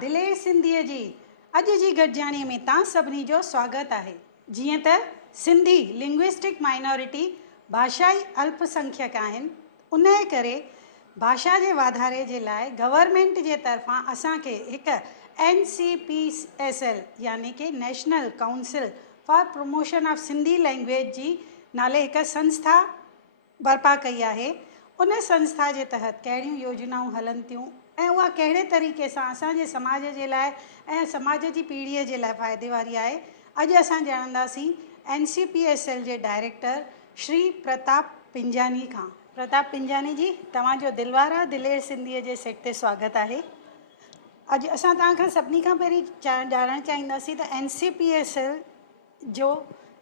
दिलेर सिंधीअ जी अॼु जी गॾिजाणीअ में तव्हां सभिनी जो स्वागत आहे। जीअं त सिंधी लिंग्विस्टिक माइनॉरिटी भाषाई अल्पसंख्यक आहिनि, उन जे करे भाषा जे वाधारे जे लाइ गवर्नमेंट जे तरफ़ां असांखे हिकु NCPSL यानी कि national council for promotion of Sindhi language जी नाले हिकु संस्था बर्पा कई आहे। उन संस्था जे तहत कहिड़ियूं योजनाऊं हलनि थियूं ऐं उहा कहिड़े तरीक़े सां असांजे समाज जे लाइ ऐं समाज जी पीढ़ीअ जे लाइ फ़ाइदे वारी आहे, अॼु असां ॼाणंदासीं NCPSL जे डायरेक्टर श्री प्रताप पिंजानी खां। प्रताप पिंजानी जी, तव्हांजो दिलवारा दिलेर सिंधीअ जे सेट ते स्वागत आहे। अॼु असां तव्हांखां सभिनी खां पहिरीं ॼाणणु चाहींदासीं त NCPSL जो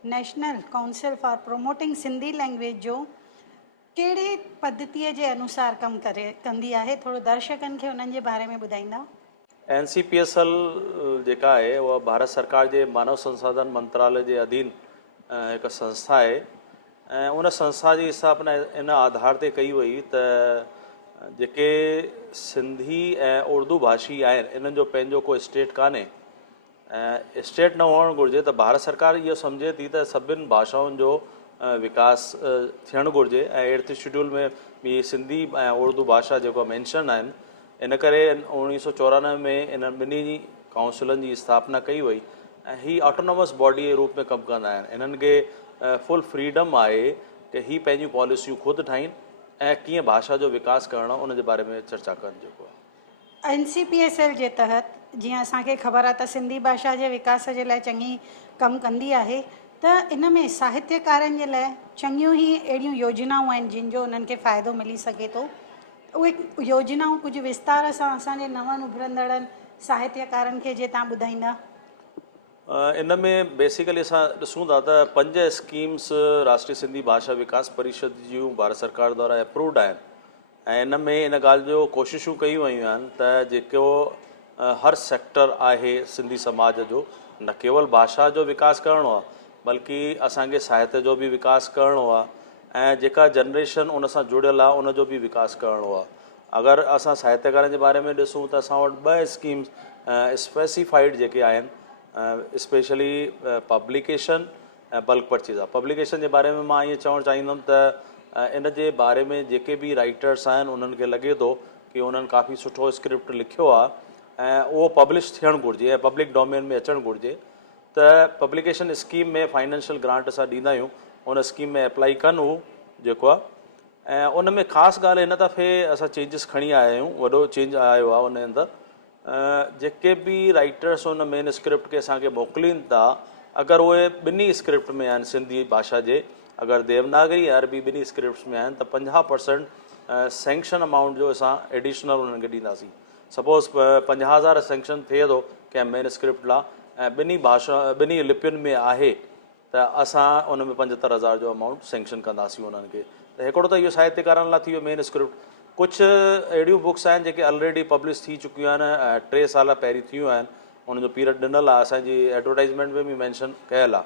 national council for promoting Sindhi लैंग्वेज जो कहिड़े पद्धतीअ जे अनुसार कमु कंदी आहे, थोरो दर्शकनि खे उन्हनि जे बारे में ॿुधाईंदा। NCPSL जेका आहे उहा भारत सरकार जे मानव संसाधन मंत्रालय जे अधीन हिकु संस्था आहे ऐं उन संस्था जी स्थापना इन आधार ते कई वई त जेके सिंधी ऐं उर्दू भाषी आहिनि इन्हनि जो पंहिंजो को स्टेट कान्हे ऐं स्टेट न हुअणु घुरिजे त भारत सरकार इहो सम्झे थी त सभिनि भाषाउनि जो विकास थियणु घुरिजे ऐं 8th शेड्यूल में ॿी सिंधी ऐं उर्दू भाषा जेको मेंशन आहिनि, इन करे 1994 में इन ॿिन्ही काउंसिलनि जी स्थापना कई वई ऐं ही ऑटोनॉमस बॉडी जे रूप में कमु कंदा आहिनि। इन्हनि खे फुल फ्रीडम आहे कि ही पंहिंजियूं पॉलिसियूं ख़ुदि ठाहिनि ऐं कीअं भाषा जो विकास करणो उन जे बारे में चर्चा कनि। जेको आहे NCPSL जे तहत जीअं असांखे ख़बर आहे त सिंधी भाषा जे विकास जे लाइ चङी कमु कंदी आहे, त इन में साहित्यकारनि जे लाइ चङियूं ई अहिड़ियूं योजनाऊं आहिनि जिन जो उन्हनि खे फ़ाइदो मिली सघे थो। उहे योजनाऊं कुझु विस्तार सां असांजे नवनि उभरंदड़नि साहित्यकारनि खे जे तव्हां ॿुधाईंदा। इन में बेसिकली असां ॾिसूं था त 5 स्कीम्स राष्ट्रीय सिंधी भाषा विकास परिषद जूं भारत सरकार द्वारा अप्रूव्ड आहिनि ऐं इन में इन ॻाल्हि जो कोशिशूं कयूं वयूं आहिनि त जेको हर सेक्टर आहे सिंधी समाज जो, न केवल भाषा जो विकास करणो आहे बल्कि असांखे साहित्य जो बि विकास करणो आहे ऐं जेका जनरेशन उन सां जुड़ियल आहे उन जो बि विकास करणो आहे। अगरि असां साहित्यकारनि जे बारे में ॾिसूं त असां वटि 2 स्कीम्स स्पेसिफाइड जेके आहिनि, स्पेशली पब्लिकेशन ऐं बल्क परचेज आहे। पब्लिकेशन जे बारे में मां ईअं चवणु चाहींदुमि त इन जे बारे में जेके बि राइटर्स आहिनि उन्हनि खे लॻे थो कि उन्हनि काफ़ी सुठो स्क्रिप्ट लिखियो आहे ऐं उहो पब्लिश थियणु घुरिजे ऐं पब्लिक डोमेन में अचणु घुरिजे, त पब्लिकेशन स्कीम में फाइनेंशियल ग्रांट असां ॾींदा आहियूं, उन स्कीम में अप्लाई कनि हू जेको आहे। ऐं उन में ख़ासि ॻाल्हि हिन दफ़े असां चेंजिस खणी आया आहियूं, वॾो चेंज आयो आहे उन अंदरि। जेके बि राइटर्स उन मेन स्क्रिप्ट खे असांखे मोकिलीनि था, अगरि उहे ॿिन्ही स्क्रिप्ट में आहिनि सिंधी भाषा जे, अगरि देवनागरी या अरबी ॿिन्ही स्क्रिप्ट्स में आहिनि त 50% सेंक्शन अमाउंट जो असां एडिशनल उन्हनि खे ॾींदासीं। सपोज़ 50,000 सेंक्शन थिए थो कंहिं मेन स्क्रिप्ट लाइ ऐं ॿिन्ही लिपियुनि में आहे त असां उन में 75,000 जो अमाउंट सेंक्शन कंदासीं उन्हनि खे। त हिकिड़ो त इहो साहित्यकारनि लाइ थी वियो मेन स्क्रिप्ट। कुझु अहिड़ियूं बुक्स आहिनि जेके ऑलरेडी पब्लिश थी चुकियूं आहिनि, 3 साल पहिरीं थियूं आहिनि, उनजो पीरियड ॾिनल आहे, असांजी एडवर्टाइज़मेंट में बि मेंशन कयल आहे।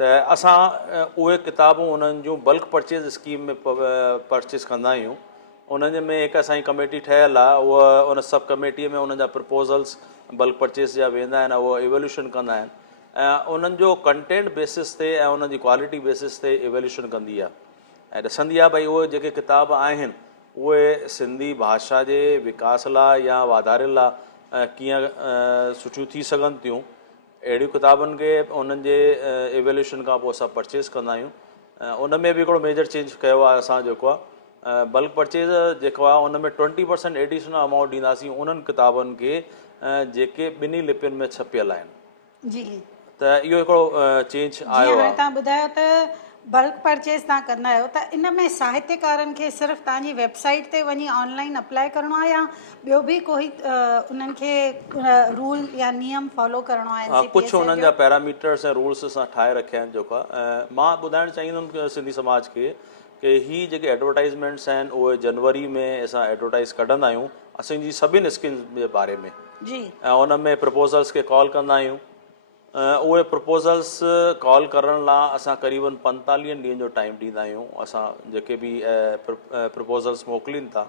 त असां उहे किताबूं उन्हनि जूं बल्क परचेज स्कीम में परचेज़ कंदा आहियूं। उन्हनि में हिकु असांजी कमेटी ठहियल आहे, उहा उन सब कमेटीअ में उन्हनि जा प्रपोज़ल्स बल्क परचेज़ जा वेंदा आहिनि, उहो इवेल्यूशन कंदा आहिनि ऐं उन्हनि जो कंटेंट बेसिस ते ऐं उन्हनि जी क्वालिटी बेसिस ते इवेल्यूशन कंदी आहे ऐं ॾिसंदी आहे भई उहे जेके किताब आहिनि उहे सिंधी भाषा जे विकास लाइ या वाधारे लाइ कीअं सुठियूं थी सघनि थियूं। अहिड़ियूं किताबुनि खे उन्हनि जे इवेल्यूशन खां पोइ असां परचेज़ कंदा आहियूं। उन में बि हिकिड़ो मेजर चेंज कयो आहे असां, जेको आहे बल्क परचेज़ जेको आहे उन में 20% एडिशनल अमाउंट ॾींदासीं उन्हनि किताबनि खे जेके ॿिन्ही लिपियुनि में छपियल आहिनि। जी, त इहो हिकिड़ो चेंज आयो आहे। तव्हां ॿुधायो त बल्क परचेज़ तव्हां कंदा आहियो, त इन में साहित्यकारनि खे सिर्फ़ु तव्हांजी वेबसाइट ते वञी ऑनलाइन अप्लाई करिणो आहे या ॿियो बि कोई उन्हनि खे रूल या नियम फॉलो करिणो आहे? कुझु उन्हनि जा पैरामीटर्स ऐं रूल्स असां ठाहे रखिया आहिनि। जेको आहे मां ॿुधाइणु चाहींदुमि सिंधी समाज खे कि ही जेके एडवर्टाइज़मेंट्स आहिनि उहे जनवरी में असां एडवर्टाइज़ कढंदा आहियूं असांजी सभिनी स्कीम्स जे बारे में जी, ऐं उन में प्रपोज़ल्स खे कॉल कंदा आहियूं। उहे प्रपोज़ल्स कॉल करण लाइ असां क़रीबन 45 ॾींहंनि जो टाइम ॾींदा आहियूं। असां जेके बि प्रपोज़ल्स मोकिलीनि था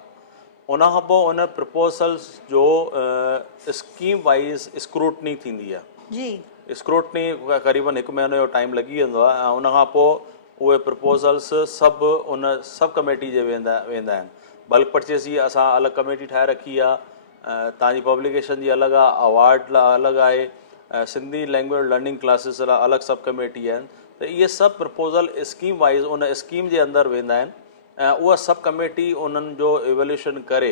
उन खां पोइ उन प्रपोज़ल्स जो स्कीम वाइज़ स्क्रूटनी थींदी आहे। जी स्क्रूटनी क़रीबन 1 महीने जो टाइम लॻी वेंदो आहे ऐं उन खां पोइ उहे प्रपोज़ल्स सभु उन सब कमेटी जे वेंदा आहिनि। बल्क परचेस जी असां अलॻि कमेटी ठाहे रखी आहे, तव्हांजी पब्लिकेशन जी अलॻि आहे, अवार्ड लाइ अलॻि आहे, सिंधी लैंग्वेज लर्निंग क्लासिस लाइ अलॻि सब कमेटी आहिनि। त इहे सभु प्रपोज़ल स्कीम वाइज़ उन स्कीम जे अंदरि वेंदा आहिनि ऐं उहा सब कमेटी उन्हनि जो इवेल्यूशन करे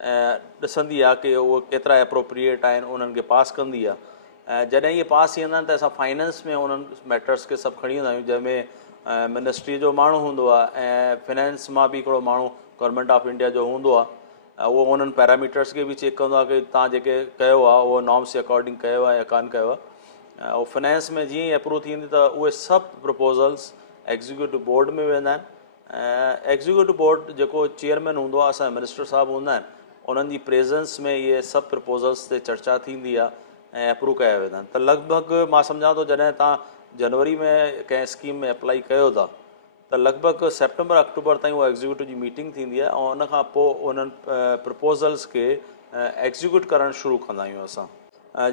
ऐं ॾिसंदी आहे की उहे केतिरा एप्रोप्रिएट आहिनि, उन्हनि खे पास कंदी आहे। ऐं जॾहिं इहे पास थी वेंदा आहिनि त असां फाइनेंस में उन्हनि मैटर्स खे सभु खणी वेंदा आहियूं, जंहिंमें मिनिस्ट्री जो माण्हू हूंदो आहे ऐं फिनेंस मां बि हिकिड़ो माण्हू गवर्नमेंट ऑफ इंडिया जो हूंदो आहे। उहो उन्हनि पैरामीटर्स खे बि चेक कंदो आहे की तव्हां जेके कयो आहे उहो नॉर्म्स जे अकॉर्डिंग कयो आहे या कान कयो आहे। ऐं फिनेंस में जीअं ई अप्रूव थींदी त उहे सभु प्रपोज़ल्स एग्ज़ीक्यूटिव बोर्ड में वेंदा आहिनि ऐं एग्ज़ीक्यूटिव बोर्ड जेको चेयरमैन हूंदो आहे, असांजा मिनिस्टर साहिबु हूंदा आहिनि, उन्हनि जी प्रेज़ेंस में इहे सभु प्रपोज़ल्स ते चर्चा थींदी आहे ऐं अप्रूव कया वेंदा आहिनि। त लॻभॻि मां सम्झां थो जॾहिं तव्हां जनवरी में कंहिं स्कीम में अप्लाई कयो था त लॻभॻि सेप्टेंबर अक्टूबर ताईं उहा एग्ज़ीक्यूटिव जी मीटिंग थींदी आहे ऐं उन खां पोइ उन्हनि प्रपोज़ल्स खे एग्ज़ीक्यूट करणु शुरू कंदा आहियूं असां।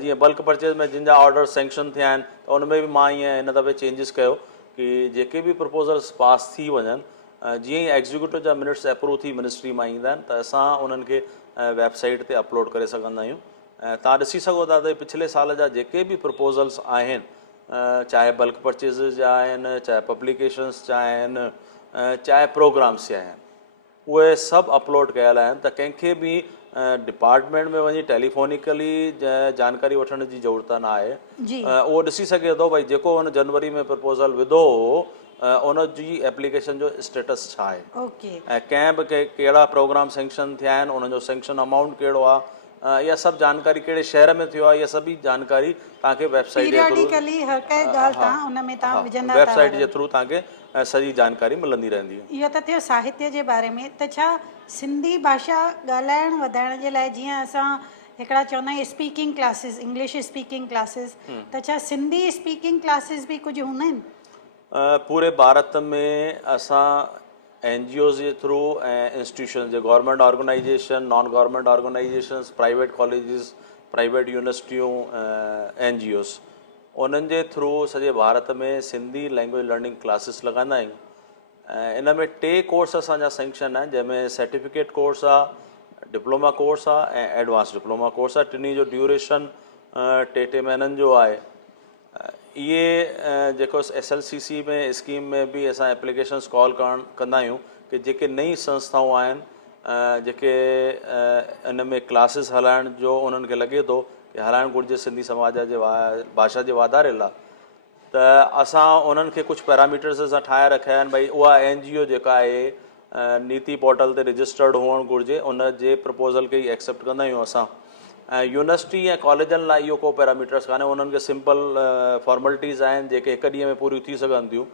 जीअं बल्क परचेज में जिन जा ऑर्डर सेंक्शन थिया आहिनि त उन में बि मां ईअं हिन दफ़े चेंजिस कयो की जेके बि प्रपोज़ल्स पास थी वञनि, जीअं ई एग्ज़ीक्यूटिव जा मिनट्स अप्रूव थी मिनिस्ट्री मां ईंदा आहिनि त असां उन्हनि खे वेबसाइट ते अपलोड करे सघंदा आहियूं। ऐं तव्हां ॾिसी सघो था त पिछले साल जा जेके बि प्रपोज़ल्स आहिनि, चाहे बल्क परचेज़ जा आहिनि, चाहे पब्लिकेशन्स जा आहिनि, चाहे प्रोग्राम्स जा आहिनि, उहे सभु अपलोड कयल आहिनि। त कंहिंखे बि डिपार्टमेंट में वञी टेलीफोनिकली जानकारी वठण जी ज़रूरत न आहे। जी उहो ॾिसी सघे थो भई जेको हुन जनवरी में प्रपोज़ल विधो हो उन जी एप्लीकेशन जो स्टेटस छा आहे ओके ऐं कंहिं बि कहिड़ा प्रोग्राम सेंक्शन थिया आहिनि, उन्हनि जो सेंक्शन अमाउंट कहिड़ो आहे, इहा सभु जानकारी कहिड़े शहर में थियो आहे, इहा सभी जानकारी तव्हांखे वेबसाइट जे थ्रू पीरियडिकली हर कंहिं ॻाल्हि तव्हां उन में तव्हां विझंदा था वेबसाइट जे वञो। थ्रू तव्हांखे सॼी जानकारी मिलंदी रहंदी आहे। इहो त थियो साहित्य जे बारे में। त छा सिंधी भाषा ॻाल्हाइण वधाइण जे लाइ जीअं असां हिकिड़ा चवंदा आहियूं speaking classes, English speaking classes, त छा सिंधी स्पीकिंग क्लासिस बि कुझु हूंदा आहिनि? पूरे भारत में असां NGOs जे थ्रू ऐं इंस्टीट्यूशन जे government organization, non government organizations, private colleges, private यूनिवर्सिटियूं, NGOs, उन्हनि जे थ्रू सॼे भारत में सिंधी लैंग्वेज लर्निंग क्लासिस लॻाईंदा आहियूं। ऐं इन में 2 कोर्स असांजा सेंक्शन आहिनि, जंहिंमें सर्टिफिकेट कोर्स आहे, डिप्लोमा कोर्स आहे ऐं एडवांस डिप्लोमा कोर्स आहे। टिनी जो ड्यूरेशन 3 महीननि जो आहे। इहे जेको SLCC में स्कीम में बि असां एप्लीकेशन्स कॉल कंदा आहियूं कि जेके नई संस्थाऊं आहिनि, जेके इन में क्लासिस हलाइण जो उन्हनि खे लॻे थो कि हलाइणु घुरिजे सिंधी समाज जे भाषा जे वाधारे लाइ, त असां उन्हनि खे कुझु पैरामीटर्स असां ठाहे रखिया आहिनि। भई उहा NGO जेका आहे नीति पोर्टल ते रजिस्टर्ड हुअणु घुरिजे, उन जे प्रपोज़ल खे ई एक्सेप्ट कंदा आहियूं असां। ऐं यूनिवर्सिटी ऐं कॉलेजनि लाइ इहो को पैरामीटर्स कान्हे, उन्हनि खे सिंपल फॉर्मेलिटीज़ आहिनि जेके हिकु ॾींहं में पूरियूं थी सघनि थियूं।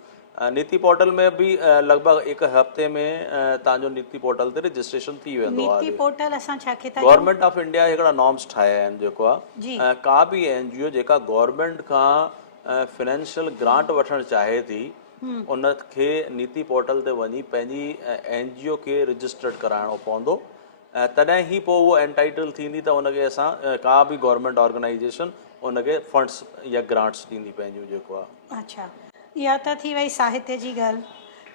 नीति पोर्टल में बि लॻभॻि 1 हफ़्ते में तव्हांजो नीति पोर्टल ते रजिस्ट्रेशन थी वेंदो आहे। नीति पोर्टल असां छा खे था गवर्नमेंट ऑफ इंडिया हिकिड़ा नॉर्म्स ठाहिया आहिनि, जेको जी आहे का बि NGO जेका गवर्नमेंट खां फिनेंशियल ग्रांट वठणु चाहे थी, उनखे नीति पोर्टल ते वञी पंहिंजी NGO खे रजिस्टर्ड कराइणो पवंदो, तॾहिं ई पोइ उहो एंटाइटल थींदी त उनखे असां का बि गवर्नमेंट ऑर्गेनाइजेशन उनखे फंड्स या ग्रांट्स ॾींदी पंहिंजूं, जेको आहे। अच्छा, इहा त थी वई साहित्य जी ॻाल्हि।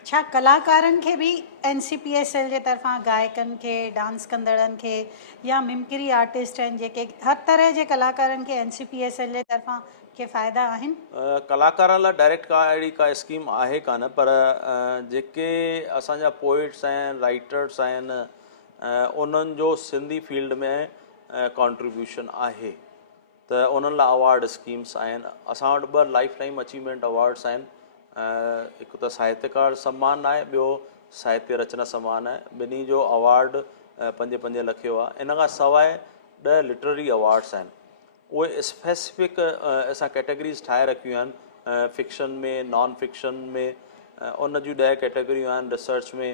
छा कलाकारनि खे बि NCPSL जे तरफ़ां, गायकनि खे, डांस कंदड़नि खे या मिमिक्री आर्टिस्ट आहिनि, जेके हर तरह जे कलाकारनि खे NCPSL जे तरफ़ां के फ़ाइदा आहिनि? कलाकारनि लाइ डायरेक्ट अहिड़ी का स्कीम आहे कान, पर जेके असांजा पोइट्स आहिनि, राइटर्स आहिनि, उन्हनि जो सिंधी फील्ड में कॉन्ट्रीब्यूशन आहे, त उन्हनि लाइ अवार्ड स्कीम्स आहिनि। असां वटि 2 लाइफ टाइम अचीवमेंट अवार्ड्स आहिनि। हिकु त साहित्यकार सम्मान आहे, ॿियो साहित्य रचना सम्मान आहे। ॿिन्ही जो अवार्ड 5-5 लख जो आहे। इन खां सवाइ 10 लिटरेरी अवार्ड्स आहिनि। उहे स्पेसिफिक असां कैटेगरीज़ ठाहे रखियूं आहिनि, फिक्शन में, नॉन फिक्शन में, उन जूं 10 कैटेगरियूं आहिनि। रिसर्च में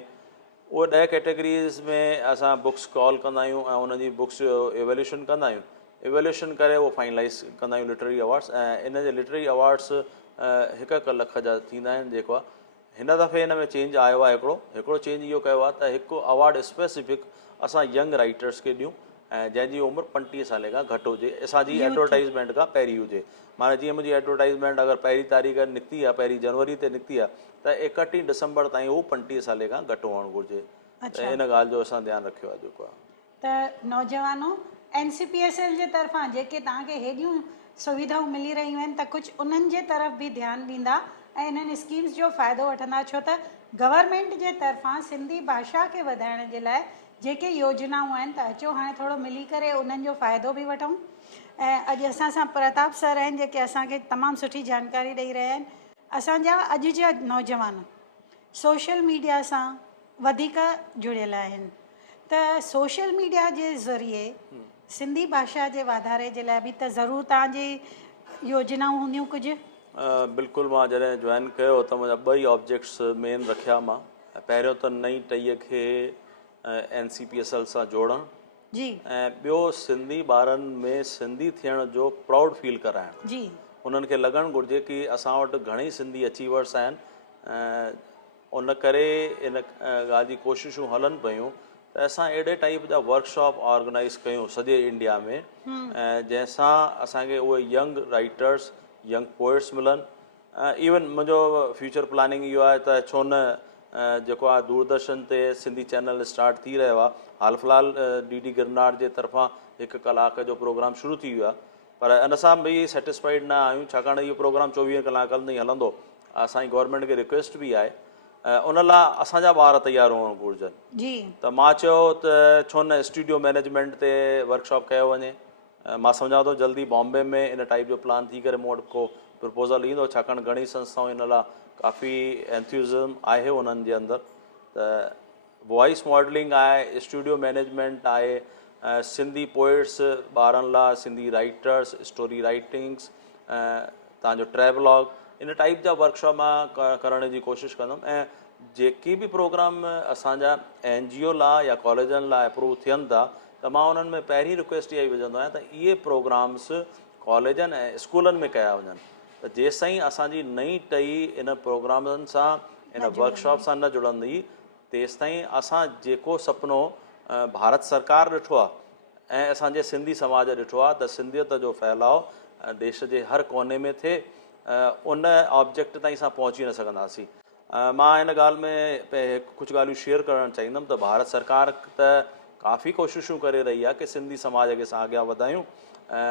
उहे 10 कैटेगरीज़ में असां बुक्स कॉल कंदा आहियूं ऐं उन जी बुक्स जो एवेल्यूशन कंदा आहियूं। एवेल्यूशन करे उहो फाइनलाइज़ कंदा आहियूं लिटरेरी अवार्ड्स। ऐं इन जे लिटरेरी अवार्ड्स 1-1 लख जा थींदा आहिनि, जेको आहे हिन दफ़े हिन में चेंज आयो आहे हिकिड़ो चेंज इहो कयो आहे त हिकु अवॉर्ड स्पेसिफिक असां यंग राइटर्स खे ॾियूं ऐं जंहिंजी उमिरि 35 साल खां घटि हुजे, असांजी एडवर्टाइज़मेंट खां पहिरीं हुजे। माना जीअं मुंहिंजी एडवर्टाइज़मेंट अगरि पहिरीं तारीख़ निकिती आहे, पहिरीं जनवरी ते निकिती आहे, त 31 डिसंबर ताईं उहो 35 साल खां घटि हुअणु घुरिजे। त इन ॻाल्हि जो असां ध्यानु रखियो आहे जेको आहे। त नौजवानो NCPSL जे तरफ़ां जेके तव्हांखे हेॾियूं सुविधाऊं मिली रहियूं आहिनि त कुझु उन्हनि जे तरफ़ बि ध्यानु ॾींदा ऐं इन्हनि स्कीम्स जो फ़ाइदो वठंदा, छो त गवर्नमेंट जे तरफ़ां सिंधी भाषा खे वधाइण जे लाइ जेके योजनाऊं आहिनि त अचो हाणे थोरो मिली करे उन्हनि जो फ़ाइदो बि वठूं। ऐं अॼु असां सां प्रताप सर आहिनि जेके असांखे तमामु सुठी जानकारी ॾेई रहिया आहिनि। असांजा अॼु जा नौजवान सोशल मीडिया सां वधीक जुड़ियल आहिनि, त सोशल मीडिया जे ज़रिए सिंधी भाषा जे वाधारे जे लाइ बि त ज़रूरु तव्हांजी योजनाऊं हूंदियूं कुझु? बिल्कुलु, मां जॾहिं जॉइन कयो त मुंहिंजा 2 ऑब्जेक्ट्स मेन रखिया मां। पहिरियों त नई टईअ खे NCPSL सां जोड़णु जी ऐं ॿियो सिंधी ॿारनि में सिंधी थियण जो प्राउड फील कराइणु। जी उन्हनि खे लॻणु घुरिजे की असां वटि घणेई सिंधी अचीवर्स आहिनि। उन करे इन ॻाल्हि जी कोशिशूं हलनि पियूं त असां अहिड़े टाइप जा वर्कशॉप ऑर्गेनाइज़ कयूं सॼे इंडिया में, जंहिंसां असांखे उहे यंग राइटर्स, यंग पोइट्स मिलनि। इवन मुंहिंजो फ्यूचर प्लानिंग इहो आहे त छो न जेको आहे दूरदर्शन ते सिंधी चैनल स्टार्ट थी रहियो आहे। हाल फ़िलहाल DD गिरनार जे तरफ़ां 1 कलाक जो प्रोग्राम शुरू थी वियो आहे, पर इन सां बि सेटिस्फाइड न आहियूं, छाकाणि इहो प्रोग्राम 24 कलाकनि ताईं हलंदो। असांजी गवर्नमेंट खे रिक्वेस्ट बि आहे, उन लाइ असांजा ॿार तयारु हुअणु घुरिजनि। जी त मां चयो त छो न स्टूडियो मैनेजमेंट ते वर्कशॉप कयो वञे। मां सम्झां थो जल्दी बॉम्बे में इन टाइप जो प्लान थी करे मूं वटि को प्रपोज़ल ईंदो, छाकाणि घणी संस्थाऊं इन लाइ काफ़ी एंथ्यूज़म आहे उन्हनि जे अंदरि। त वॉइस मॉडलिंग आहे, स्टूडियो मैनेजमेंट आहे, सिंधी पोइट्स ॿारनि लाइ, सिंधी राइटर्स, स्टोरी राइटिंग्स, तव्हांजो ट्रैवलॉग, इन टाइप जा वर्कशॉप मां करण जी कोशिशि कंदुमि। ऐं जेके बि प्रोग्राम असांजा NGO लाइ या कॉलेजनि लाइ अप्रूव थियनि था, त मां उन्हनि में पहिरीं रिक्वेस्ट इहा ई विझंदो आहियां त इहे प्रोग्राम्स कॉलेजनि ऐं स्कूलनि में कया वञनि। त जेसिताईं असांजी नई टई इन प्रोग्रामनि सां, इन वर्कशॉप सां न जुड़ंदी, तेसिताईं असां जेको सुपिनो भारत सरकार ॾिठो आहे ऐं असांजे सिंधी समाज ॾिठो आहे त सिंधियत जो फैलाव देश जे हर कोने में थिए, उन ऑब्जेक्ट ताईं असां पहुची न सघंदासीं। मां इन ॻाल्हि में कुझु ॻाल्हियूं शेयर करणु चाहींदुमि त भारत सरकार त काफ़ी कोशिशूं करे रही आहे कि सिंधी समाज खे असां अॻियां वधायूं,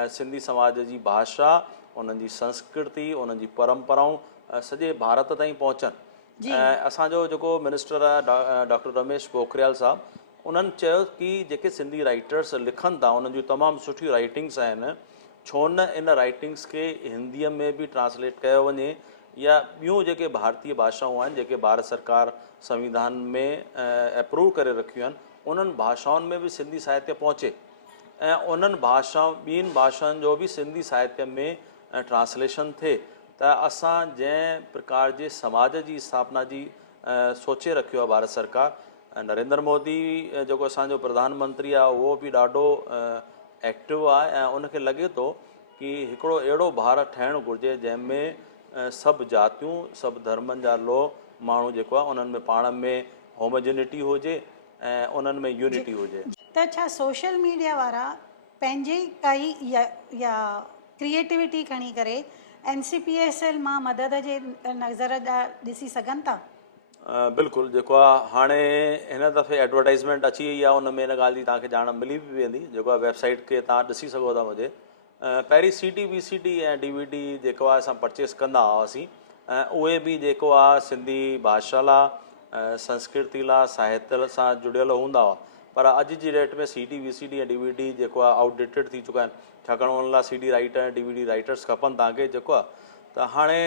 सिंधी समाज जी भाषा, उन्हनि जी संस्कृति, उन्हनि जी परंपराऊं सॼे भारत ताईं पहुचनि। ऐं असांजो जेको मिनिस्टर आहे डॉक्टर रमेश पोखरियाल साहब, उन्हनि चयो कि जेके सिंधी राइटर्स लिखनि था उन्हनि जूं तमामु सुठियूं राइटिंग्स आहिनि, छो न इन राइटिंग्स खे हिंदीअ में बि ट्रांसलेट कयो वञे या ॿियूं जेके भारतीय भाषाऊं आहिनि जेके भारत सरकार संविधान में अप्रूव करे रखियूं आहिनि, उन्हनि भाषाउनि में बि सिंधी साहित्य पहुचे ऐं उन्हनि ॿियनि भाषाउनि जो बि सिंधी साहित्य में ट्रांसलेशन थिए। त असां जंहिं प्रकार जे समाज जी स्थापना जी सोचे रखियो आहे भारत सरकार, नरेंद्र मोदी जेको असांजो प्रधानमंत्री आहे उहो बि ॾाढो एक्टिव आहे ऐं उनखे लॻे थो कि हिकिड़ो अहिड़ो भारत ठहिणु घुरिजे जंहिंमें सभु जातियूं, सभु धर्मनि जा माण्हू जेको आहे उन्हनि में पाण में होमोजिनिटी हुजे ऐं उन्हनि में यूनिटी हुजे। त छा सोशल मीडिया वारा पंहिंजे काई या क्रिएटिविटी खणी करे NCPSL मां मदद जे नज़र ॾिसी सघनि था? बिल्कुलु, जेको आहे हाणे हिन दफ़े एडवर्टाइज़मेंट अची वई आहे, उन में इन ॻाल्हि जी तव्हांखे ॼाण मिली बि वेंदी, जेको आहे वेबसाइट खे तव्हां ॾिसी सघो था मुंहिंजे। पहिरीं CD VCD ऐं DVD जेको आहे असां परचेस कंदा हुआसीं, ऐं उहे बि जेको आहे सिंधी भाषा लाइ, संस्कृति लाइ, साहित्य सां जुड़ियल हूंदा हुआ। पर अॼु जी डेट में CD VCD ऐं DVD जेको आहे आउटडेटेड थी चुका आहिनि, छाकाणि उन लाइ CD राइटर ऐं DVD राइटर्स खपनि तव्हांखे जेको आहे। त हाणे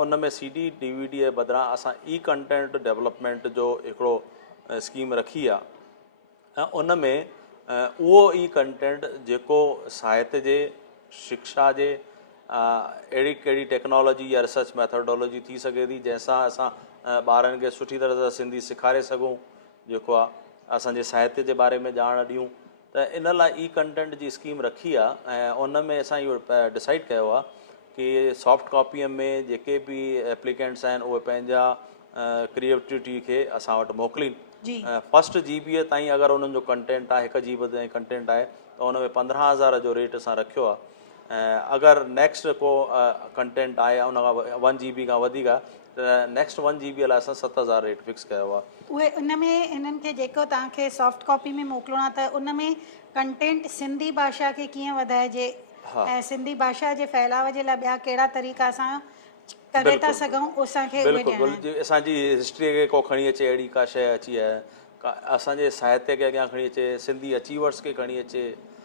उन में CD DVD जे बदिरां असां कंटेंट डेवलपमेंट जो हिकिड़ो स्कीम रखी आहे ऐं उन में उहो कंटेंट जेको साहित्य जे, शिक्षा जे, अहिड़ी कहिड़ी टेक्नोलॉजी या रिसर्च मैथडोलॉजी थी सघे थी जंहिंसां असां ॿारनि खे सुठी तरह सां सिंधी सेखारे सघूं, जेको आहे असांजे साहित्य जे बारे में ॼाण ॾियूं। त इन लाइ कंटेंट जी स्कीम रखी आहे ऐं उन में असां इहो डिसाइड कयो आहे कि सॉफ्ट कॉपीअ में जेके बि एप्लीकेंट्स आहिनि उहे पंहिंजा क्रिएटिविटी खे असां वटि मोकिलीनि। जी फस्ट GB ताईं अगरि उन्हनि जो कंटेंट आहे, 1 GB ताईं कंटेंट आहे त उन में 15,000 जो रेट असां रखियो आहे। ऐं अगरि नेक्स्ट को कंटेंट आहे उन खां 1 GB खां वधीक आहे त नेक्स्ट 1 GB लाइ असां 7,000 रेट फिक्स कयो आहे। उहे उन में इन्हनि खे जेको तव्हांखे सॉफ्ट कॉपी में मोकिलिणो आहे त उन में कंटेंट सिंधी भाषा खे कीअं वधाइजे ऐं सिंधी भाषा जे फैलाव जे लाइ ॿिया कहिड़ा तरीक़ा असां करे था सघूं असांखे उहे बिल्कुलु ॾियणा बिल्कुलु असांजी हिस्ट्रीअ खे को खणी अचे, अहिड़ी का शइ अची आहे, असांजे साहित्य खे अॻियां खणी अचे, सिंधी अचीवर्ड्स खे खणी अचे।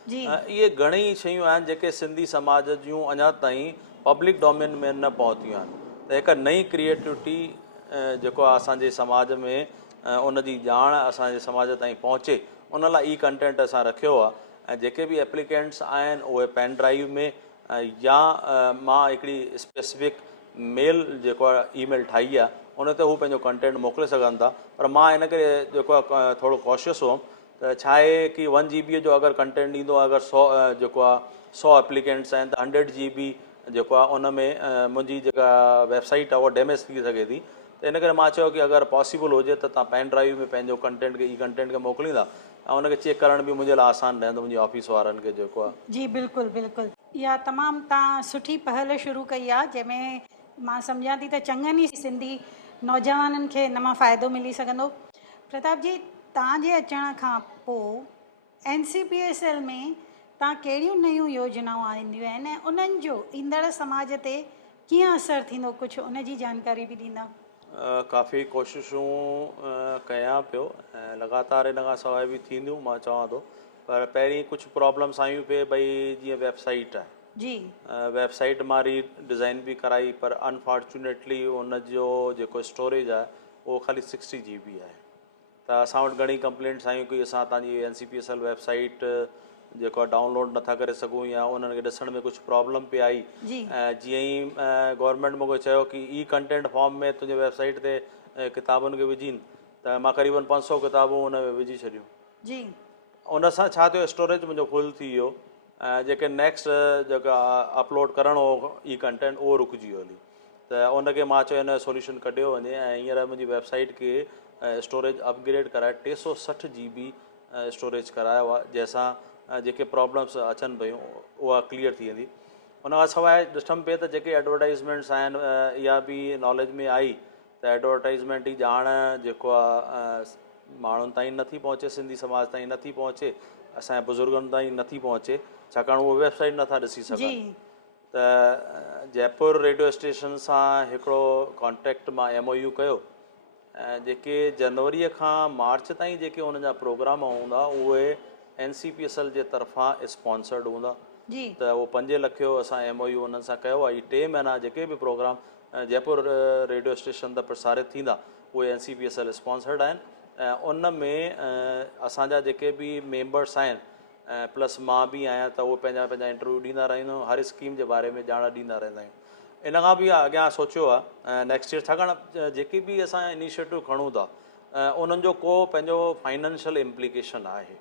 जी इहे घणेई शयूं आहिनि जेके सिंधी समाज जूं अञा ताईं पब्लिक डोमेन में न पहुतियूं आहिनि। त हिकु नई क्रिएटिविटी जेको आहे असांजे समाज में उन जी ॼाण असांजे समाज ताईं पहुचे उन लाइ ई कंटेंट असां रखियो आहे। ऐं जेके बि एप्लीकेंट्स आहिनि उहे पेन ड्राइव में या मां हिकिड़ी स्पेसिफिक मेल जेको आहे ईमेल ठाही आहे उन ते हू पंहिंजो कंटेंट मोकिले सघनि था। पर मां इन करे जेको आहे थोरो कॉशियस हुउमि त छा आहे कि 1 GB जो अगरि कंटेंट ईंदो आहे, अगरि 100 जेको आहे 100 एप्लीकेंट्स आहिनि त 100 GB जेको आहे उन में मुंहिंजी जेका वेबसाइट आहे उहा डैमेज थी सघे थी। त इन करे मां चयो कि अगरि पॉसिबल हुजे त तव्हां पेन ड्राइव में पंहिंजो कंटेंट खे ई कंटेंट खे मोकिलींदा ऐं उनखे चेक करण बि मुंहिंजे लाइ आसानु रहंदो, मुंहिंजी ऑफिस वारनि खे जेको आहे। जी बिल्कुलु बिल्कुलु, इहा तमामु तव्हां सुठी पहल शुरू कई आहे जंहिंमें मां सम्झां थी त चङनि ई सिंधी नौजवाननि खे इन मां फ़ाइदो मिली सघंदो। प्रताप जी, तव्हांजे अचण खां पोइ NCPSL में तव्हां कहिड़ियूं नयूं योजनाऊं आंदियूं आहिनि ऐं उन्हनि जो ईंदड़ समाज ते कीअं असरु थींदो, कुझु उन जी जानकारी बि ॾींदा? काफ़ी कोशिशूं कयां पियो ऐं लगातार इन खां सवाइ बि थींदियूं मां चवां थो। पर पहिरीं कुझु प्रॉब्लम्स आयूं पिए, भई जीअं वेबसाइट आहे, जी वेबसाइट मां डिज़ाइन बि कराई पर अनफॉर्चुनेटली उन जो जेको स्टोरेज आहे उहो ख़ाली 60 GB आहे। त असां वटि घणी कंप्लेंट्स आयूं कि असां तव्हांजी NCPSL वेबसाइट जेको आहे डाउनलोड नथा करे सघूं या उन्हनि खे ॾिसण में कुझु प्रॉब्लम पई आई। ऐं जीअं ई गवर्नमेंट मूंखे चयो कि ई कंटेंट फॉर्म में तुंहिंजे वेबसाइट ते किताबुनि खे विझीनि त मां क़रीबन 500 किताबूं उन में विझी छॾियूं। जी उन सां छा थियो, स्टोरेज मुंहिंजो फुल थी वियो ऐं जेके नेक्स्ट जेका अपलोड करणो हो ई कंटेंट उहो रुकिजी वियो हली। त उनखे मां चयो हिन जो सोल्यूशन कढियो वञे ऐं हींअर मुंहिंजी वेबसाइट खे स्टोरेज अपग्रेड कराए 360 GB स्टोरेज करायो आहे, जंहिंसां जेके प्रॉब्लम्स अचनि पियूं उहा क्लियर थी वेंदी। उन खां सवाइ ॾिठमि पिए त जेके एडवर्टाइज़मेंट्स आहिनि, इहा बि नॉलेज में आई त एडवर्टाइज़मेंट जी ॼाण जेको आहे माण्हुनि ताईं नथी पहुचे, सिंधी समाज ताईं नथी पहुचे, असांजे बुज़ुर्गनि ताईं नथी पहुचे, छाकाणि उहे वेबसाइट नथा ॾिसी सघनि। त जयपुर रेडियो स्टेशन सां हिकिड़ो कॉन्टेक्ट मां MOU कयो ऐं जेके जनवरीअ खां मार्च ताईं जेके उन जा प्रोग्राम हूंदा उहे NCPSL जे तरफ़ां स्पॉन्सर्ड हूंदा। जी त उहो 5 लख जो असां MOU उन्हनि सां कयो आहे। 3 महीना जेके बि प्रोग्राम जयपुर रेडियो स्टेशन ते प्रसारित थींदा उहे NCPSL स्पॉन्सर्ड आहिनि ऐं उन में असांजा जेके बि मेंबर्स आहिनि प्लस मां बि आहियां त उहे पंहिंजा पंहिंजा इंटरव्यू ॾींदा रहंदा आहियूं, हर स्कीम जे बारे में ॼाण ॾींदा रहंदा आहियूं। इन खां बि अॻियां सोचियो आहे नेक्स्ट ईयर, छाकाणि जेकी बि असां इनिशिएटिव खणूं था उन्हनि जो को पंहिंजो फाइनेंशियल इम्प्लीकेशन आहे।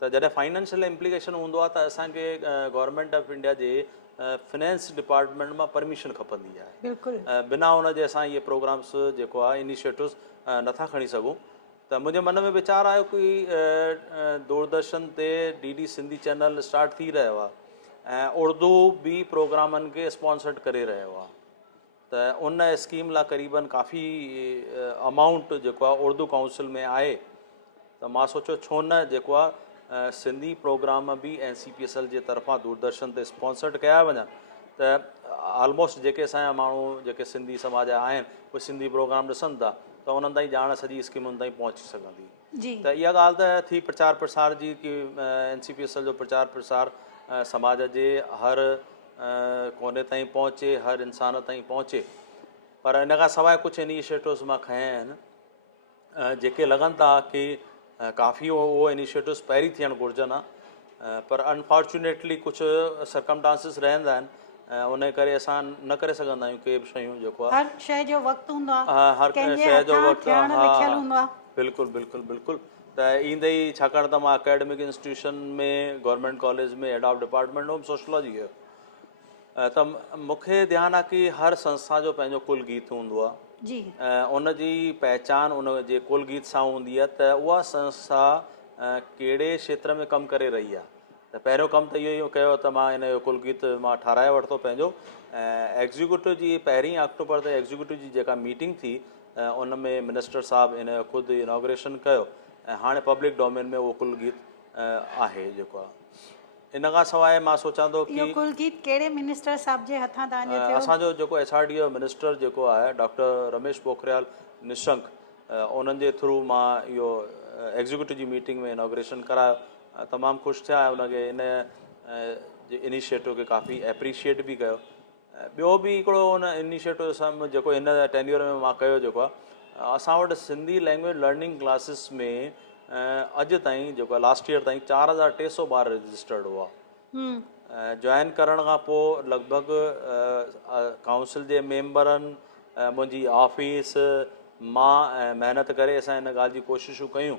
त जॾहिं फाइनेंशियल इम्प्लीकेशन हूंदो आहे त असांखे government of India J finance department मां परमिशन खपंदी आहे। बिल्कुलु बिना उन जे असां इहे प्रोग्राम्स जेको आहे इनिशिएटिव्स नथा खणी सघूं। त मुंहिंजे मन में वीचारु आयो कि दूरदर्शन ते DD सिंधी चैनल स्टार्ट थी रहियो आहे ऐं उर्दू बि प्रोग्रामनि खे स्पॉन्सर्ड करे रहियो आहे। त उन स्कीम लाइ क़रीबन काफ़ी अमाउंट जेको आहे उर्दू काउंसिल में आहे। त मां सोचियो छो न जेको आहे सिंधी प्रोग्राम बि NCPSL जे तरफ़ां दूरदर्शन ते स्पॉन्सर्ड कया वञनि त ऑलमोस्ट जेके असांजा माण्हू जेके सिंधी समाज जा आहिनि उहे सिंधी प्रोग्राम ॾिसनि था त उन्हनि ताईं ॼाण सॼी स्कीमुनि ताईं पहुची सघंदी। जी त इहा ॻाल्हि त थी प्रचार प्रसार जी कि NCPSL जो प्रचार प्रसार समाज जे हर कोने ताईं पहुचे, हर इंसान ताईं पहुचे। पर इन खां सवाइ कुझु इनिशिएटिव्स मां खया आहिनि जेके लॻनि था कि काफ़ी उहो इनिशिएटिव्स पहिरीं थियणु घुरिजनि हा, पर अनफॉर्चुनेटली कुझु सरकमस्टांसिस रहंदा आहिनि ऐं उन करे असां न करे सघंदा आहियूं के बि शयूं जेको आहे। हर शइ जो वक़्तु हूंदो आहे, हर कंहिंजे शइ जो हथां वक़्तु थियणु लिखियलु हा हूंदो आहे। बिल्कुलु बिल्कुलु बिल्कुलु। त ईंदे ई छाकाणि त मां अकेडमिक इंस्टीट्यूशन में गवर्नमेंट कॉलेज में हेड ऑफ डिपार्टमेंट हुउमि सोशलॉजी जो, त मूंखे ध्यानु आहे कि हर संस्था जो पंहिंजो कुल गीत हूंदो आहे जी उन जी पहचान उन जे कुल गीत सां हूंदी आहे त उहा संस्था कहिड़े क्षेत्र में कमु करे रही आहे। त पहिरियों कमु त इहो ई कयो त मां इन जो कुल गीत मां ठाराए वरितो पंहिंजो। एग्ज़ीक्यूटिव जी 1 अक्टूबर ते एग्ज़ीक्यूटिव जी जेका मीटिंग थी उन में मिनिस्टर साहबु इन जो ख़ुदि इनॉग्रेशन कयो ऐं हाणे पब्लिक डोमेन में उहो कुल गीत आहे जेको आहे। इन खां सवाइ मां सोचां थो इहो कि कुल गीत कहिड़े मिनिस्टर साहब जे हथां तव्हांजे थियो? असांजो जेको HRD जो मिनिस्टर जेको आहे डॉक्टर रमेश पोखरियाल निशंक, उन्हनि जे थ्रू मां इहो एग्ज़ीक्यूटिव जी मीटिंग में इनॉग्रेशन करायो। तमामु ख़ुशि थिया ऐं उनखे इन इनिशिएटिव खे काफ़ी एप्रिशिएट बि कयो। ॿियो बि हिकिड़ो उन इनिशिएटिव सां जेको हिन टेन्योर में मां कयो जेको आहे, असां वटि सिंधी लैंग्वेज लर्निंग क्लासिस में अॼु ताईं जेको आहे लास्ट ईयर ताईं 4300 ॿार रजिस्टर्ड हुआ। जॉइन करण खां पोइ लॻभॻि काउंसिल जे मेंबरनि, मुंहिंजी ऑफिस, मां ऐं महिनत करे असां हिन ॻाल्हि जी कोशिशूं कयूं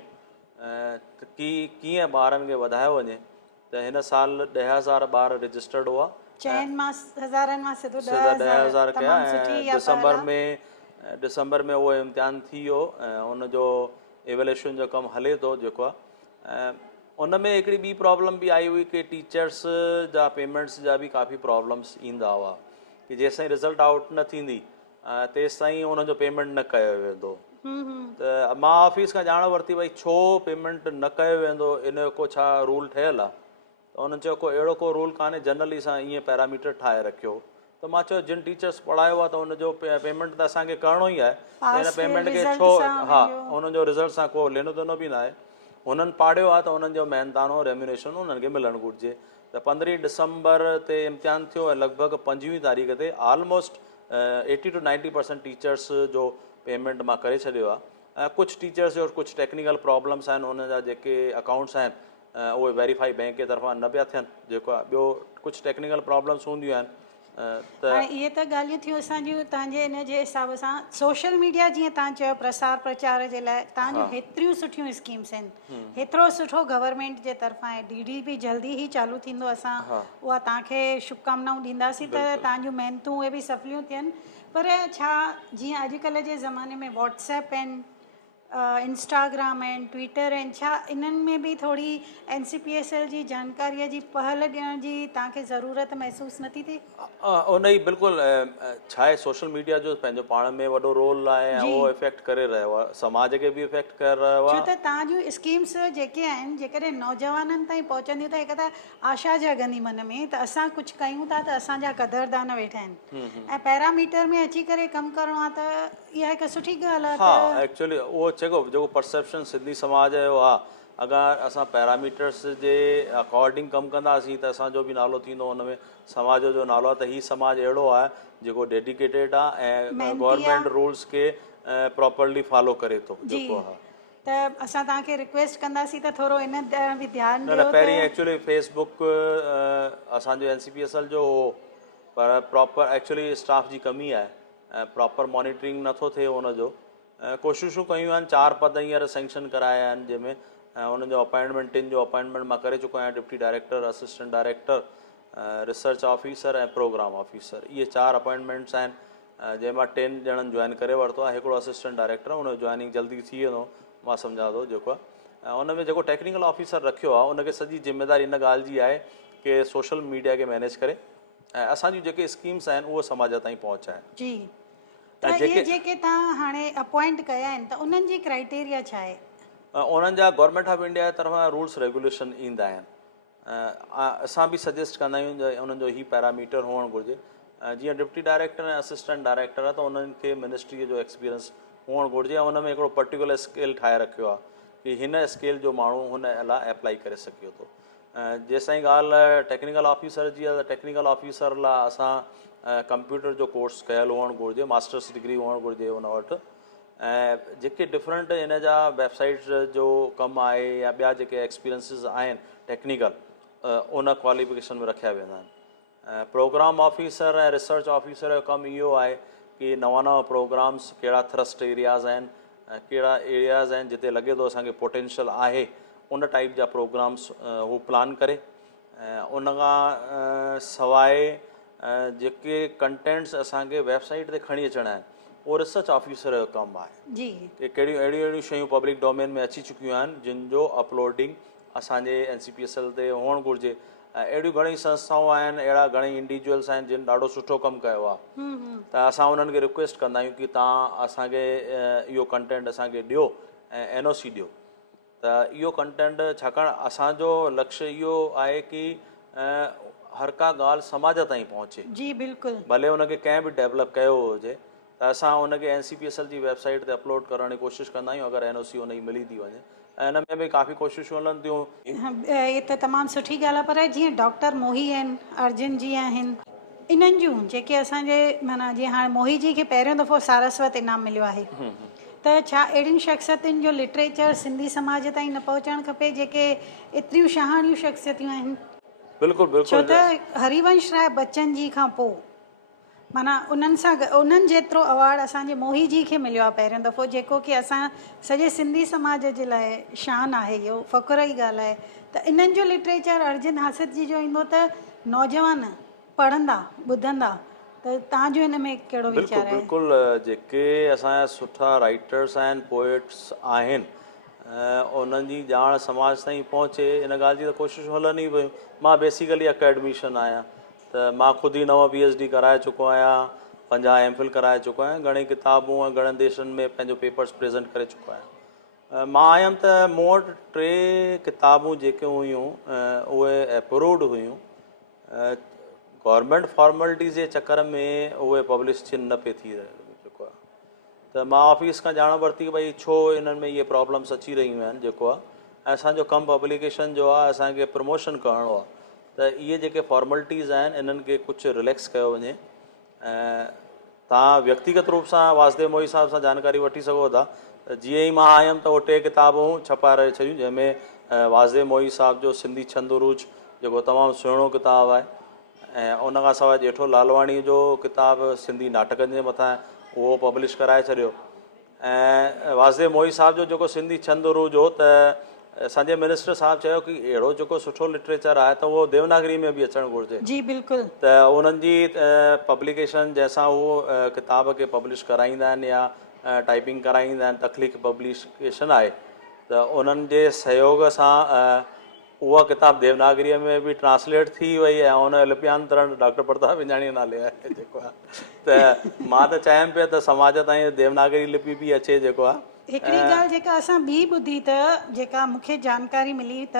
कि कीअं ॿारनि खे वधायो वञे। त हिन साल 10,000 ॿार रजिस्टर्ड हुआ। चइनि मां हज़ारनि मां सिधो सिधा 10,000 कया तमामु सुठी ऐं इहा पहल आहे। दिसंबर में उहो इम्तिहान थी वियो ऐं उनजो एवेल्यूशन जो कमु हले थो जेको आहे। उन में हिकिड़ी ॿी प्रॉब्लम बि आई हुई कि टीचर्स जा पेमेंट्स जा बि काफ़ी प्रॉब्लम्स ईंदा हुआ कि जेसिताईं रिज़ल्ट आउट न थींदी तेसिताईं उनजो पेमेंट न कयो वेंदो। त मां ऑफिस खां ॼाण वरिती भई छो पेमेंट न कयो वेंदो, इन जो को छा रूल ठहियलु आहे? त उन्हनि चयो को अहिड़ो को रूल कान्हे, जनरली असां ईअं पैरामीटर ठाहे रखियो। त मां चयो जिन टीचर्स पढ़ायो आहे त उनजो पेमेंट त असांखे करिणो ई आहे, हिन पेमेंट खे छो, हा, उन्हनि जो रिज़ल्ट सां को लेनो देनो बि न आहे। हुननि पाढ़ियो आहे त उन्हनि जो महिनतानो रेम्यूनेशन उन्हनि खे मिलणु घुरिजे। त 15 दिसंबर ते इम्तिहान थियो ऐं लॻभॻि 5 तारीख़ ते ऑलमोस्ट 80 to 90% टीचर्स जो पेमेंट मां करे छॾियो आहे। ऐं कुझु टीचर्स जो कुझु टेक्निकल प्रॉब्लम्स आहिनि, उन जा जेके अकाउंट्स आहिनि उहे वेरीफाई बैंक जे तरफ़ां न पिया थियनि जेको आहे। ॿियो कुझु टेक्निकल प्रॉब्लम्स हूंदियूं आहिनि। हाणे इहे त ॻाल्हियूं थियूं असांजियूं तव्हांजे इन जे हिसाब सां। सोशल मीडिया जीअं तव्हां चयो प्रसार प्रचार जे लाइ तव्हांजूं हेतिरियूं सुठियूं स्कीम्स आहिनि, हेतिरो सुठो गवर्नमेंट जे तरफ़ां आहे। DD बि जल्दी ई चालू थींदो, असां उहा तव्हांखे शुभकामनाऊं ॾींदासीं त तव्हांजूं महिनतूं उहे बि सफलियूं थियनि। पर छा जीअं अॼुकल्ह जे ज़माने में व्हाट्सएप आहिनि, इंस्टाग्राम आहिनि, ट्विटर आहिनि, छा इन्हनि में बि थोरी NCPSL जी जानकारीअ जी पहल ॾियण जी तव्हांखे ज़रूरत महसूसु नथी थिए? उन ई बिल्कुलु। छा आहे, सोशल मीडिया जो पंहिंजो पाण में वॾो रोल आहे ऐं उहो इफेक्ट करे रहियो आहे, समाज खे बि इफेक्ट करे रहियो आहे। छो त तव्हांजूं स्कीम्स जेके आहिनि जेकॾहिं नौजवाननि ताईं पहुचंदियूं त हिकु त आशा जाॻंदी मन में त असां कुझु कयूं था त असांजा क़दरदान वेठा आहिनि ऐं पैरामीटर में अची करे कमु करिणो आहे त इहा हिकु सुठी ॻाल्हि आहे। हा, एक्चुअली उहो जेको परसेप्शन सिंधी समाज जो आहे, अगरि असां पैरामीटर्स जे अकॉर्डिंग कमु कंदासीं त असांजो बि नालो थींदो, हुन में समाज जो नालो आहे। त हीउ समाज अहिड़ो आहे जेको डेडिकेटेड आहे ऐं गवर्नमेंट रूल्स खे प्रॉपरली फॉलो करे थो जेको आहे। त असां तव्हांखे रिक्वेस्ट कंदासीं त थोरो इन बि ध्यानु ॾियो। न, पहिरीं एक्चुअली फेसबुक असांजो NCPSL जो हो, पर प्रॉपर एक्चुअली स्टाफ जी कमी आहे ऐं प्रॉपर मॉनिटरिंग नथो थिए हुनजो। कोशिशूं कयूं आहिनि, 4 पद हींअर सेंक्शन कराया आहिनि जंहिंमें उन्हनि जो अपॉइंटमेंट 3 जो अपॉइंटमेंट मां करे चुको आहियां। Deputy director, assistant director, research officer ऐं प्रोग्राम ऑफिसर, इहे 4 अपॉइंटमेंट्स आहिनि जंहिंमां 10 ॼणनि जॉइन करे वरितो आहे। हिकिड़ो असिस्टेंट डायरेक्टर आहे, हुनजो जॉइनिंग जल्दी थी वेंदो मां सम्झां थो जेको आहे। उन में जेको टेक्निकल ऑफिसर रखियो आहे उनखे सॼी जिम्मेदारी इन ॻाल्हि जी आहे कि सोशल मीडिया खे मैनेज करे ऐं असांजूं जेके स्कीम्स आहिनि उहे समाज ताईं पहुचाइनि। जी, त इहे जेके तव्हां हाणे अपॉइंट कया आहिनि त उन्हनि जी क्राइटेरिया छा आहे? उन्हनि जा गवर्नमेंट ऑफ इंडिया जे तरफ़ां रूल्स रेगुलेशन ईंदा आहिनि। असां बि सजेस्ट कंदा आहियूं त उन्हनि जो ही पैरामीटर हुअणु घुरिजे। जीअं डिप्टी डायरेक्टर ऐं असिस्टेंट डायरेक्टर आहे त उन्हनि खे मिनिस्ट्रीअ जो एक्सपीरियंस हुअणु घुरिजे ऐं उन में हिकिड़ो पर्टिकुलर स्केल ठाहे रखियो आहे कि हिन स्केल जो माण्हू हुन लाइ अप्लाई करे सघे थो। जेसिताईं ॻाल्हि टेक्निकल ऑफिसर जी आहे त टेक्निकल ऑफिसर लाइ असां कंप्यूटर जो कोर्स कयल हुअणु घुरिजे, मास्टर्स डिग्री हुअणु घुरिजे हुन वटि। ऐं जेके डिफरेंट इन जा वेबसाइट्स जो कमु आहे या ॿिया जेके एक्सपीरियंसिस आहिनि टेक्निकल, उन क्वालिफिकेशन में रखिया वेंदा आहिनि। प्रोग्राम ऑफिसर ऐं रिसर्च ऑफिसर जो कमु इहो आहे कि नवां प्रोग्राम्स कहिड़ा थ्रस्ट एरियाज़ आहिनि, कहिड़ा एरियाज़ आहिनि जिते लॻे थो असांखे पोटेंशियल आहे, उन टाइप जा प्रोग्राम्स हू प्लान करे। उन खां सवाइ जेके कंटेंट्स असांखे वेबसाइट ते खणी अचणा आहिनि, उहो रिसर्च ऑफिसर जो कमु आहे जी कि कहिड़ियूं अहिड़ियूं शयूं पब्लिक डोमेन में अची चुकियूं आहिनि जिन जो अपलोडिंग असांजे NCPSL ते हुअणु घुरिजे। ऐं अहिड़ियूं घणेई संस्थाऊं आहिनि, अहिड़ा घणेई इंडिविजुअल्स आहिनि जिन ॾाढो सुठो कमु कयो आहे। त असां उन्हनि खे रिक्वेस्ट कंदा आहियूं कि तव्हां असांखे इहो कंटेंट असांखे ॾियो ऐं NOC ॾियो। त इहो कंटेंट छाकाणि असांजो लक्ष्य इहो आहे कि हर का ॻाल्हि समाज ताईं पहुचे। जी बिल्कुलु। भले हुनखे कंहिं बि डेवलप कयो हुजे त असां हुनखे NCPSL जी वेबसाइट ते अपलोड करण जी कोशिशि कंदा आहियूं अगरि NOC हुनजी मिली थी वञे। ऐं हिन में बि काफ़ी कोशिशूं हलनि थियूं। ये त तमामु सुठी ॻाल्हि आहे, पर जीअं डॉक्टर मोही आहिनि, अर्जुन जी आहिनि, इन्हनि जूं जेके असांजे माना जीअं हाणे मोही जी खे पहिरियों दफ़ो सारस्वत इनाम मिलियो आहे, त छा अहिड़ियुनि शख़्सियतुनि जो लिटरेचर सिंधी समाज ताईं न पहुचणु खपे जेके एतिरियूं शहाणियूं शख़्सियतूं आहिनि? बिल्कुलु छो बिल्कुलु। त हरिवंश राय बच्चन जी खां पोइ माना उन्हनि सां उन्हनि जेतिरो अवार्ड असांजे मोही जी खे मिलियो आहे पहिरियों दफ़ो, जेको कि असां सॼे सिंधी समाज जे लाइ शान आहे, इहो फ़ख़ुर जी ॻाल्हि आहे। त इन्हनि जो लिटरेचर अर्जुन हासिद जी जो ईंदो त नौजवान पढ़ंदा ॿुधंदा। त तव्हांजो हिन में कहिड़ो वीचार आहे? बिल्कुलु बिल्कुलु। जेके असांजा सुठा राइटर्स आहिनि, पोइट्स आहिनि, उन्हनि जी ॼाण समाज ताईं पहुचे, इन ॻाल्हि जी त कोशिशूं हलनि ई पियूं। मां बेसिकली अकेडमिशन आहियां, त मां ख़ुदि ई 9 PhD कराए चुको आहियां, 50 MPhil कराए चुको आहियां, घणेई किताबूं ऐं घणनि देशनि में पंहिंजो पेपर्स प्रेज़ेंट करे चुको आहियां। मां आयुमि त मूं वटि 3 किताबूं जेके हुयूं उहे अप्रूव्ड हुयूं। गवर्नमेंट फॉर्मेलिटीज़ जे चकर में उहे पब्लिश न पे थी चुको आहे। त मां ऑफिस खां ॼाण वरिती कि भई छो इन्हनि में इहे प्रॉब्लम्स अची रहियूं आहिनि जेको आहे, ऐं असांजो कमु पब्लिकेशन जो आहे, असांखे प्रमोशन करिणो आहे। त इहे जेके फॉर्मेलिटीज़ आहिनि इन्हनि खे कुझु रिलैक्स कयो वञे। ऐं तव्हां व्यक्तिगत रूप सां वासुदेव मोही साहिब सां जानकारी वठी सघो था। जीअं ई मां आयुमि त उहे 3 किताबूं छपाए छॾियूं, जंहिंमें वासुदेव मोही साहिब जो सिंधी छंद उरूज जेको तमामु सुहिणो किताबु आहे, ऐं उनखां सवाइ जेठो लालवाणी जो किताबु सिंधी नाटकनि जे मथां उहो पब्लिश कराए छॾियो। ऐं वासुदेव मोही साहिब जो जेको सिंधी छंद उरूज हो, त असांजे मिनिस्टर साहिबु चयो कि अहिड़ो जेको सुठो लिटरेचर आहे त उहो देवनागरी में बि अचणु घुरिजे। जी बिल्कुलु। त उन्हनि जी पब्लिकेशन जंहिंसां उहो किताब खे पब्लिश कराईंदा आहिनि या टाइपिंग कराईंदा आहिनि, तख़लीक़ पब्लिकेशन आहे, त उन्हनि जे सहयोग सां उहा किताब देवनागरीअ में बि ट्रांसलेट थी वई ऐं उनजो लिपियांतरण डॉक्टर प्रताप विंजाणी नाले आहे जेको आहे। त मां त चाहियां पिया त समाज ताईं देवनागरी लिपि बि अचे जेको आहे। हिकिड़ी ॻाल्हि जेका असां ॿी ॿुधी त जेका मूंखे जानकारी मिली, त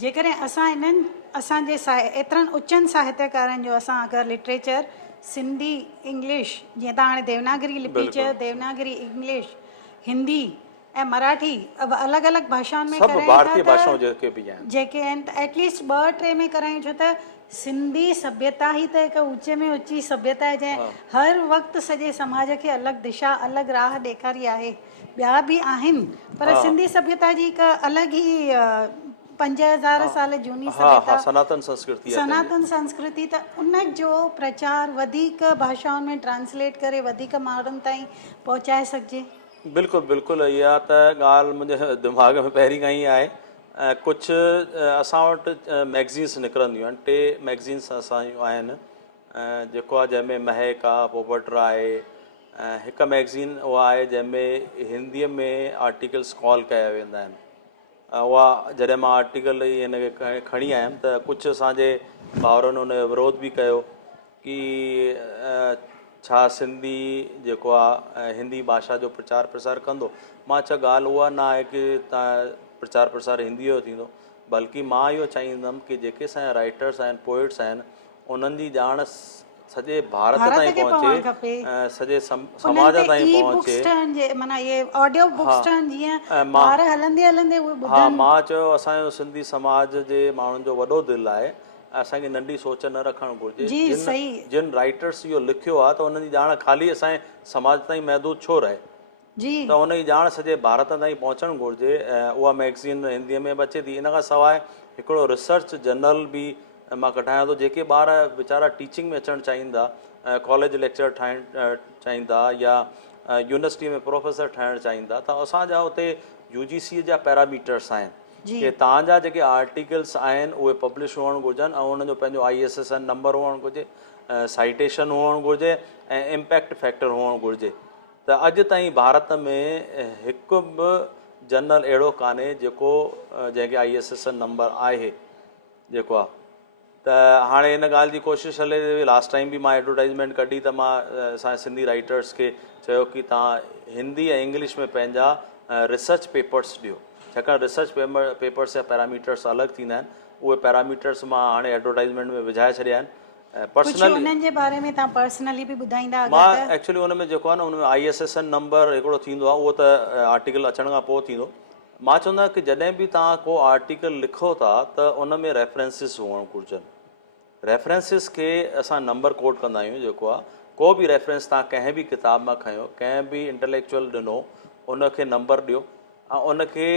जेकॾहिं असां इन्हनि असांजे एतिरनि उचनि साहित्यकारनि जो असां अगरि लिटरेचर सिंधी इंग्लिश, जीअं तव्हां हाणे देवनागरी लिपि चयो, देवनागरी इंग्लिश हिंदी ऐं मराठी अलॻि अलॻि भाषाउनि में सभु भारतीय भाषाऊं जेके बि आहिनि, जेके आहिनि, त एटलीस्ट 2-3 में करायूं। छो त सिंधी सभ्यता ई त हिकु ऊचे में ऊची सभ्यता आहे जंहिं हर वक़्तु सॼे समाज खे अलॻि दिशा अलॻि राह ॾेखारी आहे। ॿिया बि आहिनि, पर सिंधी सभ्यता जी हिकु अलॻि ई 5000 साल झूनी सभ्यता, सनातन संस्कृति आहे, सनातन संस्कृति। त उन जो प्रचार वधीक भाषाउनि में ट्रांसलेट करे वधीक माण्हुनि ताईं पहुचाए सघिजे। बिल्कुलु बिल्कुलु। इहा त ॻाल्हि मुंहिंजे दिमाग़ में पहिरीं खां ई आहे। कुझु असां वटि मैगज़ीन्स निकिरंदियूं आहिनि, 3 मैगज़ीन्स असांजूं आहिनि, जेको आहे जंहिंमें महक आहे, पोपट आहे, ऐं हिकु मैगज़ीन उहा आहे जंहिंमें हिंदीअ में आर्टिकल्स कॉल कया वेंदा आहिनि। उहा जॾहिं मां आर्टिकल ई हिन खे खणी आयुमि त कुझु असांजे भाउरनि हुनजो विरोध बि कयो कि छा सिंधी जेको आहे हिंदी भाषा जो प्रचार प्रसार कंदो। मां चयो ॻाल्हि उहा न आहे कि तव्हां प्रचार प्रसार हिंदीअ जो थींदो, बल्कि मां इहो चाहींदुमि कि जेके असांजा राइटर्स आहिनि, पोइट्स आहिनि, उन्हनि जी ॼाण सॼे भारत ताईं पहुचे, सॼे समाज ताईं पहुचे। माना ये ऑडियो बुक्स ठहनि जीअं ॿार हलंदे हलंदे उहे ॿुधनि। हा, मां चयो असांजो सिंधी समाज जे माण्हुनि जो वॾो दिलि आहे, असांखे नंढी सोच न रखणु घुरिजे। जिन राइटर्स इहो लिखियो आहे त उन्हनि जी ॼाण ख़ाली असांजे समाज ताईं महदूद छो रहे, त उनजी ॼाण सॼे भारत ताईं पहुचणु घुरिजे। ऐं उहा मैगज़ीन हिंदीअ में बि अचे थी। इन खां सवाइ हिकिड़ो रिसर्च जर्नल बि मां कढायां थो। जेके ॿार वीचारा टीचिंग में अचणु चाहींदा, कॉलेज लेक्चर ठाहिणु चाहींदा या यूनिवर्सिटी में प्रोफेसर ठहणु चाहींदा, त असांजा हुते UGC जा पैरामीटर्स आहिनि कि तव्हांजा जेके आर्टिकल्स आहिनि उहे पब्लिश हुअणु घुरिजनि ऐं उन्हनि जो पंहिंजो ISSN नंबर हुअणु घुरिजे, साइटेशन हुअणु घुरिजे ऐं इम्पैक्ट फैक्टर हुअणु घुरिजे। त अॼु ताईं भारत में हिकु बि जनरल अहिड़ो कान्हे जेको जंहिंखे ISSN नंबर आहे जेको आहे। त हाणे हिन ॻाल्हि जी कोशिशि हले लास्ट टाइम बि मां एडवर्टाइज़मेंट कढी त मां असांजे सिंधी राइटर्स खे चयो की तव्हां हिंदी ऐं इंग्लिश में पंहिंजा रिसर्च पेपर्स ॾियो, छाकाणि रिसर्च पेपर्स जा पैरामीटर्स अलॻि थींदा आहिनि। उहे पैरामीटर्स मां हाणे एडवर्टाइज़मेंट में विझाए छॾिया आहिनि। कुझु पर्सनली उन्हनि जे बारे में तव्हां पर्सनली बि ॿुधाईंदा मां अगरि त? एक्चुअली हुन में जेको आहे न हुन में ISSN नंबर हिकिड़ो थींदो आहे, उहो त आर्टिकल अचण खां पोइ थींदो। मां चवंदो आहियां की जॾहिं बि तव्हां को आर्टिकल लिखो था त उन में रेफरेंसिस हुअणु घुरिजनि। रेफरेंसिस खे असां नंबर कोड कंदा आहियूं। जेको आहे को बि रेफरेंस तव्हां कंहिं बि किताब मां खयो, कंहिं बि इंटेलेक्चुअल ॾिनो, उनखे नंबर ॾियो ऐं उनखे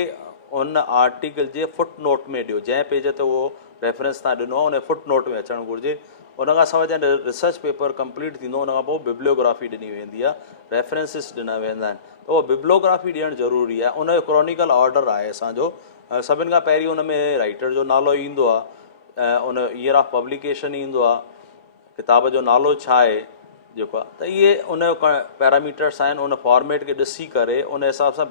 उन आर्टिकल जे फुट नोट में ॾियो। जंहिं पेज ते उहो रेफरेंस तव्हां ॾिनो आहे उन फुट नोट में अचणु घुरिजे। उन खां सवाइ जॾहिं रिसर्च पेपर कंप्लीट थींदो उन खां पोइ बिब्लियोग्राफी ॾिनी वेंदी आहे, रेफरेंसिस ॾिना वेंदा आहिनि। त उहो बिब्लियोग्राफी ॾियणु ज़रूरी आहे। उनजो क्रॉनिकल ऑर्डर आहे असांजो। सभिनि खां पहिरीं उन में राइटर जो नालो ईंदो आहे, उन ईयर ऑफ पब्लिकेशन ईंदो आहे, किताब जो नालो छा आहे जेको आहे। त इहे उन जो पैरामीटर्स आहिनि। उन फॉर्मेट खे ॾिसी करे उन हिसाब सां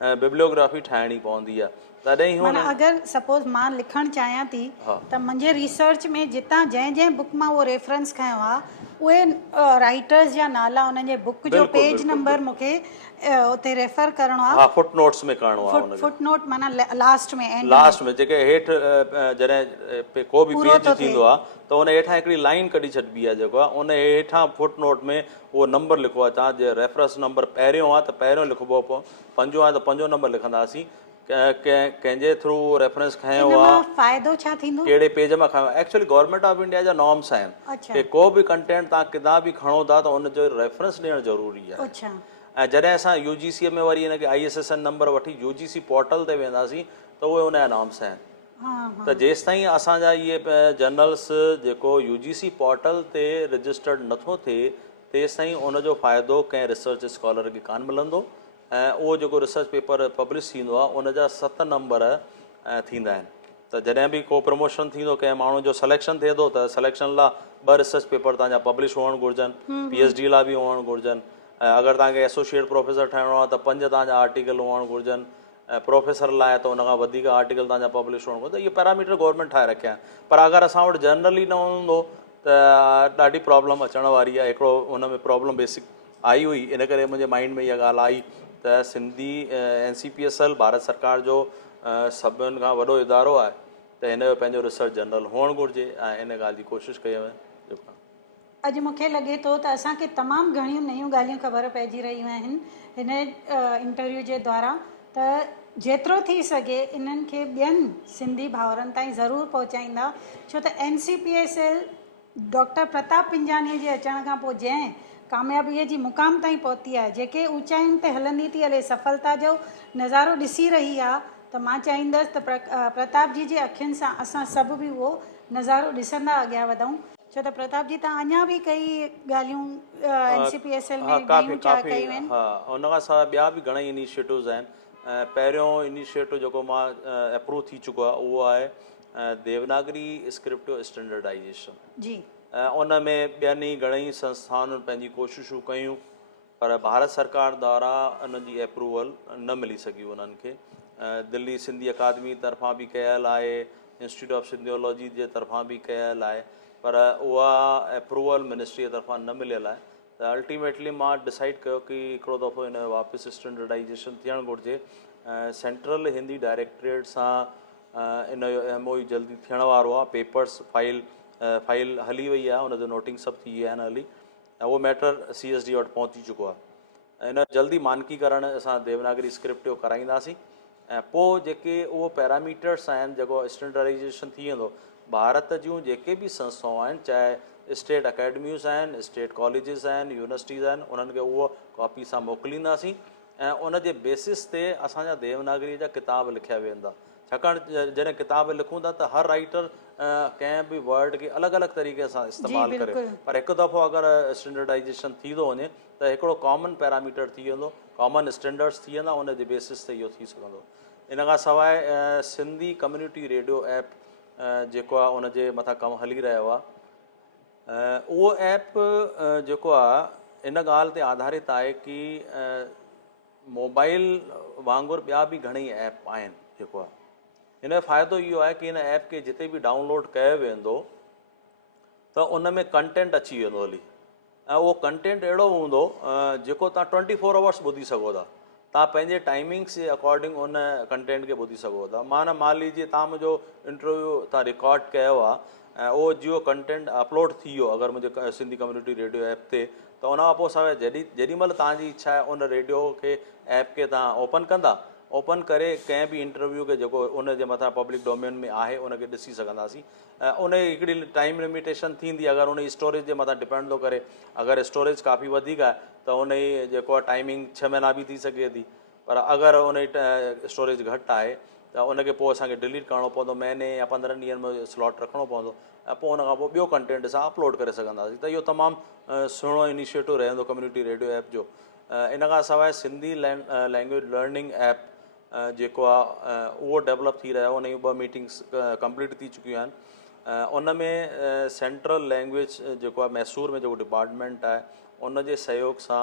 बिब्लियोग्राफी ठाहिणी पवंदी आहे। तॾहिं ई माना अगरि सपोज़ मां लिखणु चाहियां थी त मुंहिंजे रिसर्च में जितां जंहिं बुक मां उहो रेफरेंस खयो आहे उहे राइटर्स जा नाला, उन्हनि जे बुक जो पेज नंबर मूंखे उते रेफर करिणो आहे। हा, फुट नोट्स में करिणो आहे। फुट नोट माना लास्ट में, एंड लास्ट में जेके हेठि जॾहिं को बि पेज थींदो आहे त उन हेठां हिकिड़ी लाइन कढी छॾिबी आहे। जेको आहे उन हेठां फुट नोट में उहो नंबर लिखो आहे। तव्हां जे रेफरेंस नंबर पहिरियों आहे त पहिरियों लिखिबो, पोइ पंजो आहे त पंजो नंबर लिखंदासीं। कंहिंजे थ्रू रेफरेंस खयो आहे, फ़ाइदो छा थींदो, कहिड़े पेज मां खयो। एक्चुअली गवर्नमेंट ऑफ इंडिया जा नॉर्म्स आहिनि कि को बि कंटेंट तव्हां कितां बि खणो था त उनजो रेफरेंस ॾियणु ज़रूरी आहे। ऐं जॾहिं असां UGC में वरी हिनखे ISSN नंबर वठी UGC पोर्टल ते वेंदासीं त उहे उनजा नॉर्म्स आहिनि। त जेसि ताईं असांजा इहे जर्नल्स जेको UGC पोर्टल ते रजिस्टर्ड नथो थिए तेसि ताईं उनजो फ़ाइदो कंहिं रिसर्च स्कॉलर खे कान मिलंदो। ऐं उहो जेको रिसर्च पेपर पब्लिश थींदो आहे उनजा 7 नंबर थींदा आहिनि। त जॾहिं बि को प्रमोशन थींदो, कंहिं माण्हू जो सिलेक्शन थिए थो त सिलेक्शन लाइ 2 रिसर्च पेपर तव्हांजा पब्लिश हुअणु घुरिजनि, PhD लाइ बि हुअणु घुरिजनि। अगरि तव्हांखे एसोसिएट प्रोफेसर ठहिणो आहे त 5 तव्हांजा आर्टिकल हुअणु घुरिजनि। प्रोफेसर लाइ त उनखां वधीक आर्टिकल तव्हांजा पब्लिश हुअणु घुरिजे। त इहे पैरामीटर गवर्नमेंट ठाहे रखिया आहिनि। पर अगरि असां वटि जनरल ई न हूंदो त ॾाढी प्रॉब्लम अचण वारी आहे। हिकिड़ो हुन में प्रॉब्लम बेसिक आई हुई, इन करे मुंहिंजे माइंड में इहा ॻाल्हि आई त सिंधी NCPSL भारत सरकार जो सभिनि खां वॾो इदारो आहे त हिन जो पंहिंजो रिसर्च जर्नल हुअणु घुरिजे ऐं इन ॻाल्हि जी कोशिशि कई वञे। अॼु मूंखे लॻे थो त असांखे तमामु घणियूं नयूं ॻाल्हियूं ख़बर पइजी रहियूं आहिनि हिन इंटरव्यू जे द्वारा। त जेतिरो थी सघे इन्हनि खे ॿियनि सिंधी भाउरनि ताईं ज़रूरु पहुचाईंदा, छो त NCPSL डॉक्टर प्रताप पिंजानी जे अचण खां पोइ जंहिं कामयाबीअ जी मुक़ाम ताईं पहुती आहे, जेके ऊचाइयुनि ते हलंदी थी हले, सफलता जो नज़ारो ॾिसी रही आहे, त मां चाहींदसि त प्रताप जी जे अखियुनि सां असां सभु बि उहो नज़ारो ॾिसंदा अॻियां वधूं। छो त प्रताप जी तव्हां अञा बि कई ॻाल्हियूं NCPSL में कयूं आहिनि। हा, हुन खां सवाइ ॿिया बि घणेई इनिशिएटिव्स आहिनि। पहिरियों इनिशिएटिव जेको मां अप्रूव थी चुको आहे उहो आहे देवनागरी स्क्रिप्ट जो स्टैंडर्डाइजेशन जी। उन में ॿियनि ई घणेई संस्थाउनि पंहिंजी कोशिशूं कयूं, पर भारत सरकार द्वारा उनजी अप्रूवल न मिली सघी उन्हनि खे। दिल्ली सिंधी अकादमी तरफ़ां बि कयल आहे, इंस्टीट्यूट ऑफ सिंधियोलॉजी जे तरफ़ां बि कयल आहे, पर उहा अप्रूवल मिनिस्ट्रीअ तरफ़ां न मिलियल आहे। त अल्टीमेटली मां डिसाइड कयो कि हिकिड़ो दफ़ो हिन जो वापसि स्टैंडर्डाइजेशन थियणु घुरिजे। सेंट्रल हिंदी डायरेक्टरेट सां इन जो MOU जल्दी थियण वारो आहे। पेपर्स फाइल हली वई आहे, हुनजो नोटिंग सभु थी विया आहिनि हली, ऐं उहो मैटर CSD वटि पहुची चुको आहे। इन जल्दी मानकीकरण असां देवनागरी स्क्रिप्ट जो कराईंदासीं ऐं पोइ जेके उहो पैरामीटर्स आहिनि जेको स्टैंडर्डाइजेशन थी वेंदो, भारत जूं जेके बि संस्थाऊं आहिनि, चाहे स्टेट अकेडमियूं आहिनि, स्टेट कॉलेजिस आहिनि, यूनिवर्सिटीज़ आहिनि, उन्हनि खे उहो कॉपी सां मोकिलींदासीं ऐं उन जे बेसिस ते असांजा देवनागरी जा किताब लिखिया वेंदा। छाकाणि जॾहिं किताब लिखूं था त हर राइटर कंहिं बि वर्ड खे अलॻि अलॻि तरीक़े सां इस्तेमालु करे, पर हिकु दफ़ो अगरि स्टैंडर्डाइजेशन थी थो वञे त हिकिड़ो कॉमन पैरामीटर थी वेंदो, कॉमन स्टैंडर्ड्स थी वेंदा, उन जे बेसिस ते इहो थी सघंदो। इन खां सवाइ सिंधी कम्यूनिटी रेडियो ऐप जेको आहे उनजे मथां कमु हली रहियो आहे। उहो ऐप जेको आहे इन ॻाल्हि ते आधारित आहे की मोबाइल वांगुरु ॿिया बि घणेई ऐप आहिनि जेको आहे। हिन जो फ़ाइदो इहो आहे की हिन ऐप खे जिते बि डाउनलोड कयो वेंदो त उन में कंटेंट अची वेंदो हली, ऐं उहो कंटेंट अहिड़ो हूंदो जेको तव्हां 24 आवर्स ॿुधी सघो था। तव्हां पंहिंजे टाइमिंग्स जे अकॉर्डिंग उन कंटेंट खे ॿुधी सघो था। माना मान लीजिए तव्हां मुंहिंजो इंटरव्यू तव्हां रिकॉर्ड कयो आहे ऐं उहो जियो कंटेंट अपलोड थी वियो अगरि मुंहिंजे सिंधी कम्युनिटी रेडियो ऐप ते, त उन खां पोइ सवाइ जेॾीमहिल तव्हांजी इच्छा आहे उन रेडियो खे ऐप खे तव्हां ओपन कंदा, ओपन करे कंहिं बि इंटरव्यू खे जेको उन जे मथां पब्लिक डोमेन में आहे उनखे ॾिसी सघंदासीं। ऐं उन जी हिकिड़ी टाइम लिमिटेशन थींदी, अगरि उन जी स्टोरेज जे मथां डिपेंड थो करे। अगरि स्टोरेज काफ़ी वधीक आहे त उन जी जेको आहे टाइमिंग 6 महीना बि थी सघे थी, पर अगरि उन जी स्टोरेज घटि आहे त उनखे पोइ असांखे डिलीट करिणो पवंदो, महीने या 15 ॾींहंनि में स्लॉट रखिणो पवंदो, ऐं पोइ उन खां पोइ ॿियो कंटेंट असां अपलोड करे सघंदासीं। त इहो तमामु सुहिणो इनिशिएटिव रहंदो कम्युनिटी रेडियो ऐप जो। इन खां सवाइ सिंधी लैंग्वेज लर्निंग ऐप जेको आहे उहो डेवलप थी रहियो, उन जूं 2 मीटिंग्स कंप्लीट थी चुकियूं आहिनि। उन में सेंट्रल लैंग्वेज जेको आहे मैसूर में जेको डिपार्टमेंट आहे उन जे सहयोग सां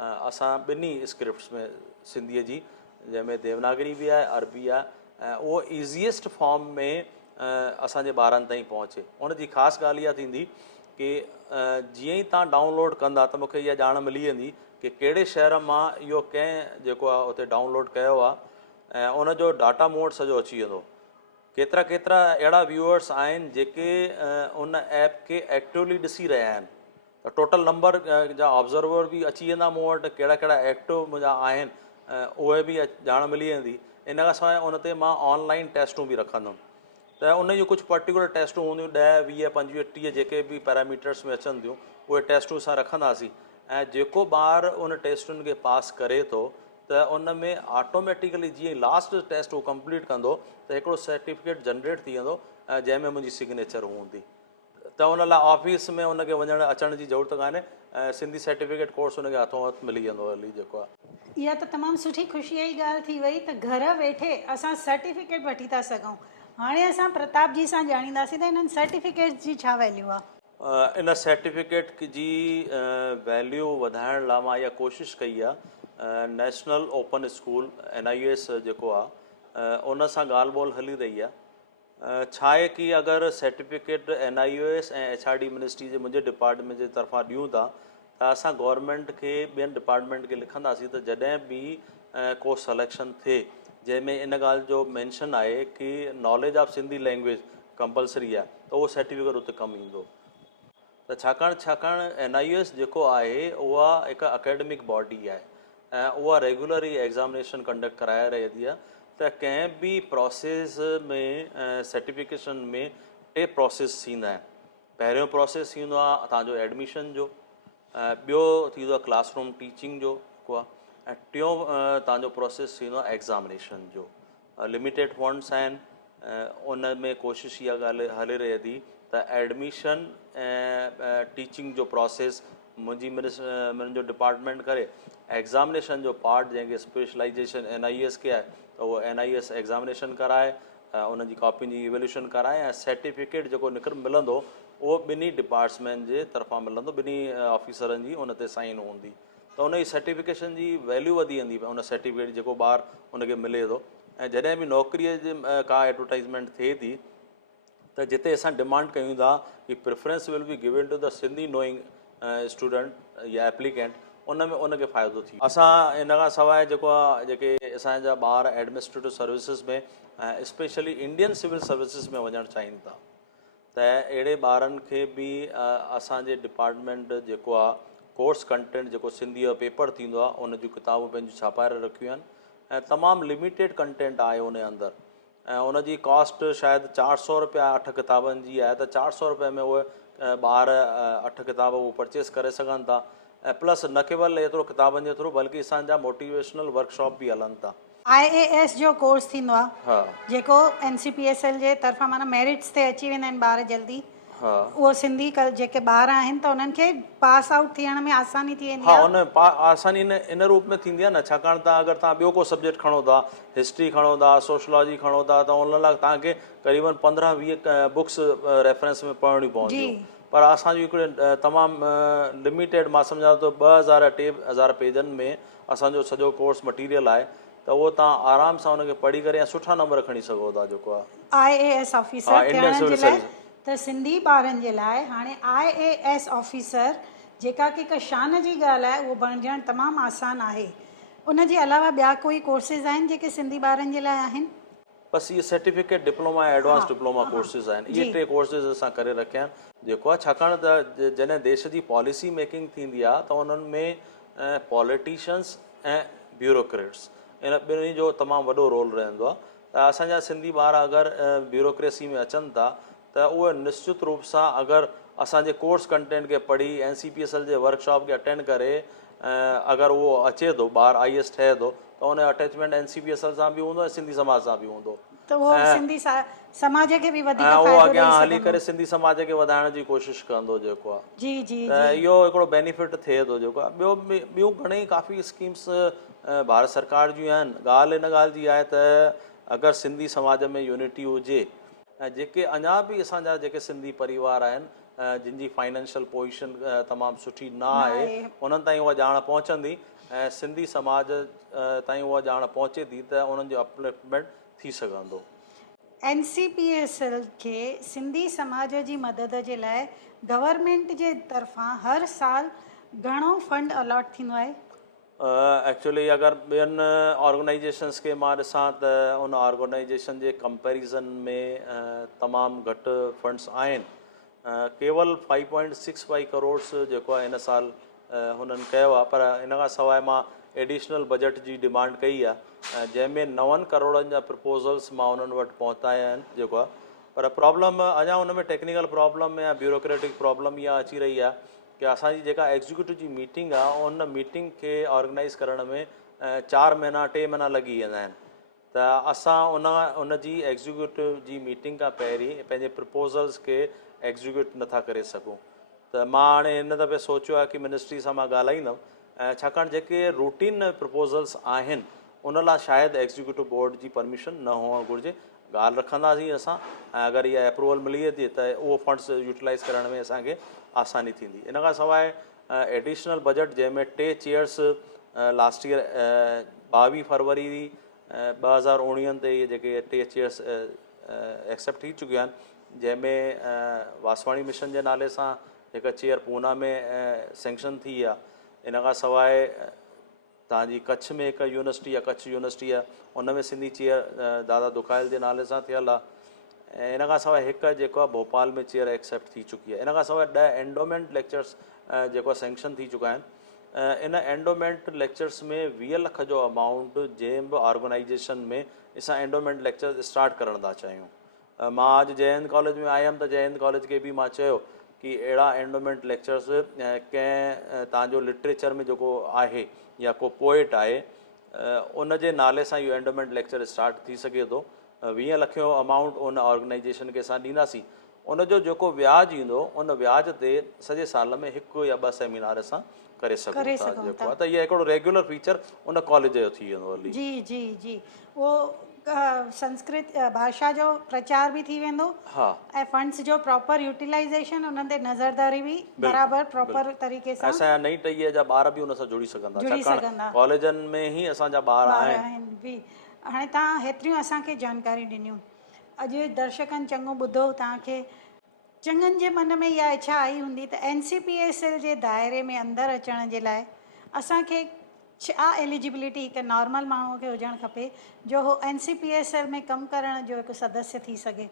असां ॿिन्ही स्क्रिप्ट्स में सिंधीअ जी, जंहिंमें देवनागरी बि आहे, अरबी आहे, ऐं उहो ईज़ीएस्ट फॉर्म में असांजे ॿारनि ताईं पहुचे। उन जी ख़ासि ॻाल्हि इहा थींदी की जीअं ई तव्हां डाउनलोड कंदा त मूंखे इहा ॼाण मिली वेंदी की कहिड़े शहर मां इहो कंहिं जेको आहे उते डाउनलोड कयो आहे, ऐं उनजो डाटा मूं वटि सॼो अची वेंदो। केतिरा अहिड़ा व्यूअर्स आहिनि जेके उन ऐप खे एक्टिवली ॾिसी रहिया आहिनि, त टोटल नंबर जा ऑब्ज़र्वर बि अची वेंदा मूं वटि, कहिड़ा एक्टिव मुंहिंजा आहिनि उहे बि ॼाण मिली वेंदी। इन खां सवाइ उन ते मां ऑनलाइन टेस्टूं बि रखंदुमि, त उन जूं कुझु पर्टिकुलर टेस्टूं हूंदियूं 10, 20, 25, 30 जेके बि पैरामीटर्स में अचनि थियूं, उहे टेस्टूं असां रखंदासीं। ऐं जेको ॿार उन टेस्टुनि खे पास करे थो त उन में ऑटोमेटिकली जीअं लास्ट टेस्ट उहो कंप्लीट कंदो त हिकिड़ो सर्टिफिकेट जनरेट थी वेंदो जंहिंमें मुंहिंजी सिग्नेचर हूंदी। त उन लाइ ऑफिस में उनखे वञणु अचण जी ज़रूरत कान्हे, सिंधी सर्टिफिकेट कोर्स उनखे हथों हथु मिली वेंदो हली जेको आहे। इहा त तमामु सुठी ख़ुशीअ जी ॻाल्हि थी वई त घर वेठे असां सर्टिफिकेट वठी था सघूं। हाणे असां प्रताप जी सां ॼाणींदासीं त हिननि सर्टिफिकेट्स जी छा वैल्यू आहे। इन सर्टिफिकेट जी वैल्यू वधाइण लाइ मां इहा कोशिशि कई आहे, नेशनल ओपन स्कूल NIOS जेको आहे उन सां ॻाल्हि ॿोल हली रही आहे। छा आहे की अगरि सर्टिफिकेट NIOS ऐं HRD मिनिस्ट्री जे मुंहिंजे डिपार्टमेंट जे तरफ़ां ॾियूं था त असां गवर्नमेंट खे ॿियनि डिपार्टमेंट खे लिखंदासीं त जॾहिं बि को सलेक्शन थिए जंहिंमें इन ॻाल्हि जो मैंशन आहे की knowledge of Sindhi language compulsory आहे त उहो सर्टिफिकेट उते कमु ईंदो। त छाकाणि NIOS जेको आहे उहा हिकु अकेडमिक बॉडी आहे ऐं उहा रेगुलर ई एग्ज़ामिनेशन कंडक्ट कराए रही आहे। त कंहिं बि प्रोसेस में सर्टिफिकेशन में 2 प्रोसेस थींदा आहिनि। पहिरियों प्रोसेस थींदो आहे तव्हांजो एडमिशन जो, ॿियो थींदो आहे क्लासरूम टीचिंग जो जेको आहे, ऐं टियों तव्हांजो प्रोसेस थींदो आहे एग्ज़ामिनेशन जो। लिमिटेड फंड्स आहिनि, उन में कोशिशि इहा ॻाल्हि हले रहे थी त एडमिशन ऐं टीचिंग जो प्रोसेस मुंहिंजो डिपार्टमेंट करे, एग्ज़ामिनेशन जो पार्ट जंहिंखे स्पेशलाइजेशन NIOS खे आहे त उहो NIOS एग्ज़ामिनेशन कराए, उन जी कॉपियुनि जी इवेल्यूशन कराए, ऐं सर्टिफिकेट जेको मिलंदो उहो ॿिन्ही डिपार्ट्समेंट जे तरफ़ां मिलंदो, ॿिन्ही ऑफिसरनि जी उन ते साइन हूंदी। त उन जी सर्टिफिकेशन जी वैल्यू वधी वेंदी उन सर्टिफिकेट जेको ॿार उनखे मिले थो। ऐं जॾहिं बि नौकिरीअ जे का एडवर्टाइज़मेंट थिए थी त जिते असां डिमांड कयूं था कि preference will be given to the Sindhi knowing student या एप्लीकेंट, उन में उनखे फ़ाइदो थी। असां इन खां सवाइ जेको आहे जेके असांजा ॿार एडमिनिस्ट्रेटिव सर्विसिस में स्पेशली इंडियन सिविल सर्विसिस में वञणु चाहिनि था त अहिड़े ॿारनि खे बि असांजे डिपार्टमेंट जेको आहे कोर्स कंटेंट जेको सिंधीअ जो पेपर थींदो आहे उन जूं किताबूं पंहिंजूं छापाए रखियूं आहिनि, ऐं तमामु लिमिटेड कंटेंट आहे उन अंदरि, ऐं उन जी कॉस्ट शायदि 400 रुपया 8 किताबनि जी आहे। त 400 रुपये में उहे ॿार 8 किताब उहे परचेस करे सघनि था। ऐं प्लस न केवल एतिरो किताबनि जे थ्रू बल्कि असांजा मोटिवेशनल वर्कशॉप बि हलनि था। IAS जो कोर्स थींदो आहे, हा, जेको NCPSL जे तरफ़ां माना मेरिट्स ते अची वेंदा आहिनि ॿार जल्दी। हा, उहो सिंधी जेके ॿार आहिनि त उन्हनि खे पास आउट थियण में आसानी थी वेंदी हा, आहे। उन आसानी इन रूप में थींदी आहे न, छाकाणि अगरि तव्हां ॿियो को सब्जेक्ट खणो था, हिस्ट्री खणो था, सोशलॉजी खणो था, त उन लाइ तव्हांखे क़रीबन 15-20 बुक्स रेफरेंस में पढ़णियूं पवंदियूं। पर असांजो हिकिड़े तमामु लिमिटेड, मां सम्झां थो 2000 पेजनि में असांजो सॼो कोर्स मटीरियल आहे, त उहो तव्हां आराम सां हुनखे पढ़ी करे ऐं सुठा नंबर खणी सघो था। जेको आहे IAS ऑफिसर थियण जे लाइ त सिंधी ॿारनि जे लाइ हाणे IAS ऑफिसर जेका की हिकु शान जी ॻाल्हि आहे, उहो बणिजणु तमामु आसानु आहे। उन जे अलावा ॿिया कोई कोर्सिस आहिनि जेके सिंधी ॿारनि जे लाइ आहिनि? बसि इहे सर्टिफिकेट डिप्लोमा ऐं एडवांस डिप्लोमा कोर्सिस आहिनि, इहे 3 कोर्सिस असां करे रखिया आहिनि। जेको आहे छाकाणि त जॾहिं देश जी पॉलिसी मेकिंग थींदी आहे त उन्हनि में पॉलिटिशियंस ऐं ब्यूरोक्रेट्स, इन ॿिन्ही जो तमामु वॾो रोल रहंदो आहे। त असांजा सिंधी ॿार अगरि ब्यूरोक्रेसी में अचनि था त उहे निश्चित रूप सां अगरि असांजे कोर्स कंटेंट खे पढ़ी NCPSL जे वर्कशॉप खे अटेंड करे अगरि उहो अचे थो, ॿार IAS ठहे थो, त उनजो अटैचमेंट NCPSL सां बि हूंदो ऐं सिंधी समाज सां बि हूंदो, त उहो सिंधी समाज खे बि वधीक उहो फ़ाइदो अॻियां ॾेई हली सघंदो। करे सिंधी समाज खे वधाइण जी कोशिशि कंदो। जेको आहे जी जी त इहो हिकिड़ो बेनिफिट थिए थो। जेको आहे ॿियूं घणेई काफ़ी स्कीम्स भारत सरकार जूं आहिनि। ॻाल्हि इन ॻाल्हि जी आहे त अगरि सिंधी समाज में यूनिटी हुजे ऐं जेके अञा बि असांजा जेके सिंधी परिवार आहिनि जिन जी फाइनेंशियल पोजीशन तमामु सुठी न आहे, उन्हनि ताईं उहा ॼाण पहुचंदी ऐं सिंधी समाज ताईं उहा ॼाण पहुचे थी त उन्हनि जो अपलिफ्टमेंट थी सघंदो। NCPSL खे सिंधी समाज जी मदद जे लाइ गवर्नमेंट जे तरफ़ां हर साल घणो फंड अलॉट थींदो आहे? एक्चुअली अगरि ॿियनि ऑर्गेनाइजेशन्स खे मां ॾिसां त उन ऑर्गेनाइजेशन जे कंपेरिज़न में तमामु घटि फंड्स आहिनि। केवल 5.65 करोड्स जेको आहे इन साल हुननि कयो आहे, पर इन खां सवाइ मां एडिशनल बजट जी डिमांड कई आहे जंहिंमें 9 करोड़नि जा प्रपोज़ल्स मां उन्हनि वटि पहुताया आहिनि। जेको आहे पर प्रॉब्लम अञा उन में टेक्निकल प्रॉब्लम या ब्यूरोक्रेटिक प्रॉब्लम इहा अची रही आहे कि असांजी जेका एग्जीक्यूटिव जी मीटिंग आहे उन मीटिंग खे ऑर्गेनाइज़ करण में 4 महीना 3 महीना लॻी वेंदा आहिनि। त असां उन जी एग्जीक्यूटिव जी मीटिंग खां पहिरीं पंहिंजे प्रपोज़ल्स खे एग्जीक्यूट नथा करे सघूं। त मां हाणे हिन दफ़े सोचियो आहे कि मिनिस्ट्री सां मां ॻाल्हाईंदुमि, छाकाणि जेके रूटीन प्रपोज़ल्स आहिनि उन लाइ शायदि एग्जीक्यूटिव बोर्ड जी परमिशन न हुअणु घुरिजे। ॻाल्हि रखंदासीं असां, ऐं अगरि इहा अप्रूवल मिली वेंदी त उहो फंड्स यूटिलाइज़ करण में असांखे आसानी थींदी। इन खां सवाइ एडिशनल बजट जंहिंमें 2 चेयर्स लास्ट ईयर 22 फरवरी 2019 ते इहे जेके 2 चेयर्स एक्सेप्ट थी चुकियूं आहिनि, जंहिंमें वासवाणी मिशन जे नाले सां हिकु चेयर पूना में सेंक्शन थी आहे। इन खां सवाइ तव्हांजी कच्छ में हिकु यूनिवर्सिटी आहे, कच्छ यूनिवर्सिटी आहे, उन में सिंधी चेयर दादा दुखायल जे नाले सां थियलु आहे। ऐं इन खां सवाइ हिकु जेको आहे भोपाल में चेयर एक्सेप्ट थी चुकी आहे। इन खां सवाइ 10 एंडोमेंट लेक्चर्स जेको सेंक्शन थी चुका आहिनि। इन एंडोमेंट लेक्चर्स में 20 लख जो अमाउंट जंहिं बि ऑर्गेनाइजेशन में असां एंडोमेंट लेक्चर्स स्टार्ट करणु था चाहियूं। मां अॼु जय हिंद कॉलेज में आयुमि त जय हिंद कॉलेज खे बि मां चयो कि अहिड़ा एंडोमेंट लेक्चर्स कंहिं तव्हांजो लिटरेचर में जेको आहे या को पोइट आहे उन जे नाले सां इहो एंडोमेंट लेक्चर स्टार्ट थी सघे थो। 20 लख जो अमाउंट उन ऑर्गेनाइजेशन खे असां ॾींदासीं। उन जो जेको व्याज ईंदो उन व्याज ते सॼे साल में 1 या 2 सेमिनार असां करे सघूं था। जेको आहे त इहा हिकिड़ो रेगुलर फीचर उन कॉलेज जो थी वेंदो हली। जी जी जी, उहो संस्कृत भाषा जो प्रचार बि थी वेंदो ऐं फंड्स जो प्रॉपर यूटिलाइज़ेशन, उन्हनि ते नज़रदारी बि बराबरि प्रॉपर तरीक़े सां। असांजा नई टहीअ जा ॿार बि उन सां जुड़ी सघंदा, छाकाणि कॉलेजनि में ई असांजा ॿार आहिनि बि। हाणे तव्हां हेतिरियूं असांखे जानकारी ॾिनियूं, अॼु दर्शकनि चङो ॿुधो, तव्हांखे चङनि जे मन में इहा इच्छा आई हूंदी त NCPSL जे दायरे में अंदरि अचण जे लाइ असांखे छा एलिजिबिलिटी हिकु नॉर्मल माण्हूअ खे हुजणु खपे जो हो NCPSL में कमु करण जो हिकु सदस्य थी सघे?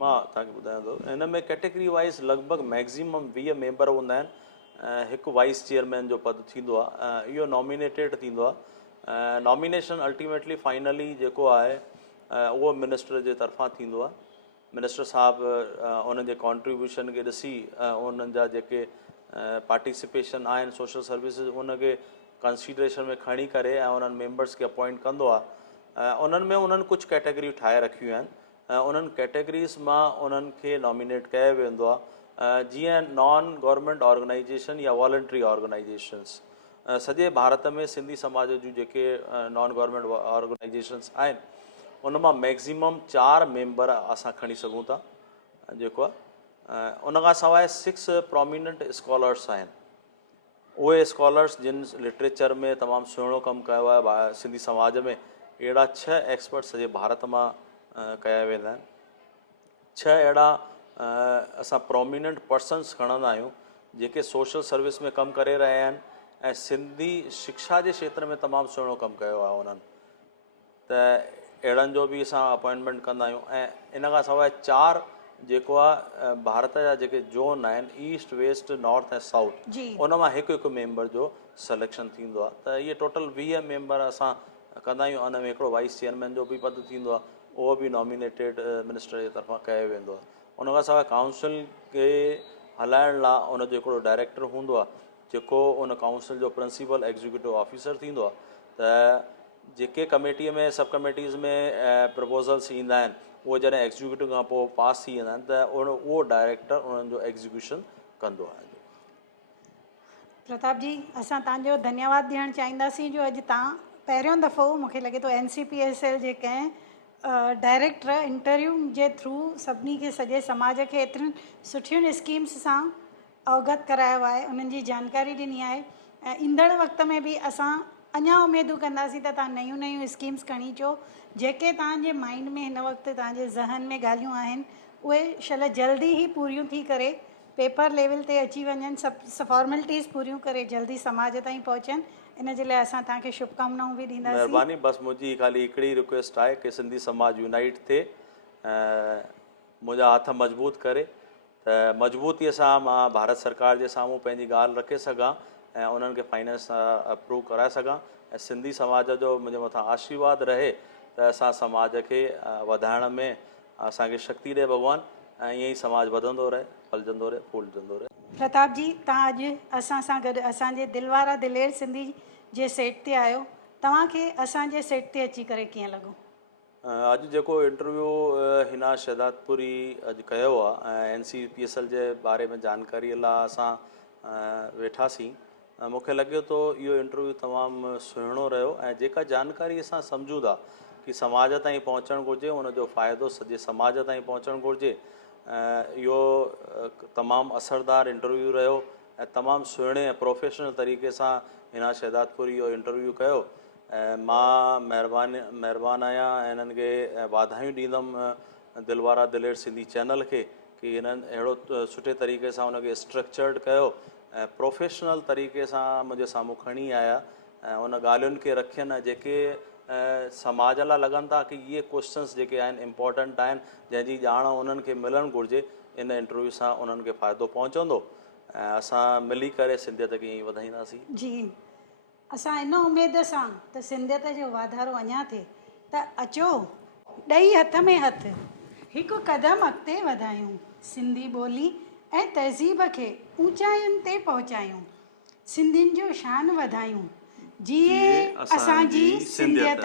मां तव्हांखे ॿुधायां थो, हिन में कैटेगरी वाइज़ लॻभॻि मैक्ज़िमम 20 मेंबर हूंदा आहिनि। हिकु वाइस चेयरमैन जो पद थींदो आहे, इहो नॉमिनेटेड थींदो आहे। नॉमिनेशन अल्टीमेटली फाइनली जेको आहे उहो मिनिस्टर जे तरफ़ां थींदो आहे। मिनिस्टर साहबु उन्हनि जे कॉन्ट्रीब्यूशन खे ॾिसी उन्हनि जा जेके पार्टिसिपेशन आहिनि सोशल सर्विसिस उनखे कंसीडरेशन में खणी करे ऐं उन्हनि मेंबर्स खे अपॉइंट कंदो आहे। उन्हनि में उन्हनि कुझु कैटेगरियूं ठाहे रखियूं आहिनि। उन्हनि कैटेगरीज़ मां उन्हनि खे नॉमिनेट कयो वेंदो आहे, जीअं नॉन गवर्नमेंट ऑर्गेनाइजेशन या वॉलंटरी ऑर्गेनाइजेशन्स। सॼे भारत में सिंधी समाज जूं जेके नॉन गवर्नमेंट ऑर्गेनाइजेशन्स आहिनि उन मां मैक्ज़िमम 4 मेंबर असां खणी सघूं था। जेको आहे उन खां सवाइ 6 प्रोमिनेंट स्कॉलर्स आहिनि। उहे स्कॉलर्स जिन लिटरेचर में तमामु सुहिणो कमु कयो आहे सिंधी समाज में, अहिड़ा 6 एक्सपर्ट सॼे भारत मां कया वेंदा आहिनि। 6 अहिड़ा असां प्रोमिनेंट पर्सन्स खणंदा आहियूं जेके सोशल सर्विस में कमु करे रहिया आहिनि ऐं सिंधी शिक्षा जे क्षेत्र में तमामु सुहिणो कमु कयो आहे उन्हनि, त अहिड़नि जो बि असां अपॉइंटमेंट कंदा आहियूं। ऐं इन खां सवाइ 4 जेको आहे भारत जा जेके जोन आहिनि, ईस्ट वेस्ट नॉर्थ ऐं साउथ, उन मां हिकु मेंबर जो सिलेक्शन थींदो आहे। त इहे टोटल 20 मेंबर असां कंदा आहियूं। उन में हिकिड़ो वाइस चेयरमैन जो बि पद थींदो आहे, उहो बि नॉमिनेटेड मिनिस्टर जे तरफ़ां कयो वेंदो आहे। उन खां सवाइ काउंसिल खे हलाइण लाइ उनजो हिकिड़ो डायरेक्टर हूंदो आहे जेको उन काउंसिल जो प्रिंसिपल एग्जीक्यूटिव ऑफिसर थींदो आहे। त जेके कमेटीअ में सब कमेटीज़ में प्रपोज़ल्स ईंदा आहिनि, उहे जॾहिं एग्जीक्यूटिव खां पोइ पास थी वेंदा आहिनि त उहो डायरेक्टर उन्हनि जो एग्जीक्यूशन कंदो आहे। प्रताप जी, असां तव्हांजो धन्यवाद ॾियणु चाहींदासीं जो अॼु तव्हां पहिरियों दफ़ो मूंखे लॻे थो NCPSL जे कंहिं डायरेक्टर इंटरव्यू जे थ्रू सभिनी खे, सॼे समाज खे एतिरियुनि सुठियुनि स्कीम्स सां अवगत करायो आहे, उन्हनि जी जानकारी ॾिनी आहे। ऐं ईंदड़ वक़्त में बि असां अञा उमेदूं कंदासीं त तव्हां नयूं नयूं स्कीम्स खणी अचो, जेके तव्हांजे माइंड में हिन वक़्तु तव्हांजे ज़हन में ॻाल्हियूं आहिनि उहे शल जल्दी ई पूरियूं थी करे पेपर लेवल ते अची वञनि, सभु फॉर्मेलिटीज़ पूरियूं करे जल्दी समाज ताईं पहुचनि। इन जे लाइ असां तव्हांखे शुभकामनाऊं बि ॾींदासीं। महिरबानी। बसि मुंहिंजी ख़ाली हिकिड़ी रिक्वेस्ट आहे कि सिंधी समाज यूनाइट थिए, मुंहिंजा हथ मज़बूत करे, त मज़बूतीअ सां मां भारत सरकार जे साम्हूं पंहिंजी ॻाल्हि रखे सघां ऐं उन्हनि खे फाइनेंस अप्रूव कराए सघां। ऐं सिंधी समाज जो मुंहिंजे मथां आशीर्वाद रहे त असां समाज खे वधाइण में असांखे शक्ति ॾिए भॻवानु, ऐं ईअं ई समाज वधंदो रहे, फलजंदो रहे, फूलजंदो रहे। प्रताप जी, तव्हां अॼु असां सां गॾु असांजे दिलवारा दिलेर सिंधी जे सेट ते आहियो, तव्हांखे असांजे सेट ते अची करे कीअं लॻो? अॼु जेको इंटरव्यू हिना शहदादपुरी अॼु कयो आहे ऐं NCPSL जे बारे में जानकारीअ लाइ असां वेठासीं, मूंखे लॻे थो इहो इंटरव्यू तमामु सुहिणो रहियो। ऐं जेका जानकारी असां सम्झूं था कि समाज ताईं पहुचणु घुरिजे, उनजो फ़ाइदो सॼे समाज ताईं पहुचणु घुरिजे, इहो तमामु असरदार इंटरव्यू रहियो ऐं तमामु सुहिणे ऐं प्रोफेशनल तरीक़े सां हिना शहदादपुरी इहो इंटरव्यू कयो। ऐं मां महिरबान आहियां ऐं हिननि खे वाधायूं ॾींदुमि दिलवारा दिलेर सिंधी चैनल खे कि हिननि अहिड़ो सुठे तरीक़े सां हुनखे स्ट्रक्चर्ड कयो ऐं प्रोफेशनल तरीक़े सां मुंहिंजे साम्हूं खणी आया ऐं उन ॻाल्हियुनि खे रखियनि जेके समाज लाइ लॻनि था कि इहे क्वेश्चन्स जेके आहिनि इम्पॉर्टेंट आहिनि, जंहिंजी ॼाण उन्हनि खे मिलणु घुरिजे। इन इंटरव्यू सां उन्हनि खे फ़ाइदो पहुचंदो ऐं असां मिली करे सिंधियत खे ईअं वधाईंदासीं। जी, असां इन उमेद सां त सिंधियत जो वाधारो अञा थिए त अचो ॾेई हथ में हथ हिकु क़दम अॻिते वधायूं, सिंधी ॿोली ऐं तहज़ीब खे ऊचाइयुनि ते पहुचायूं, सिंधियुनि जो शान वधायूं। जीए असांजी सिंधियत।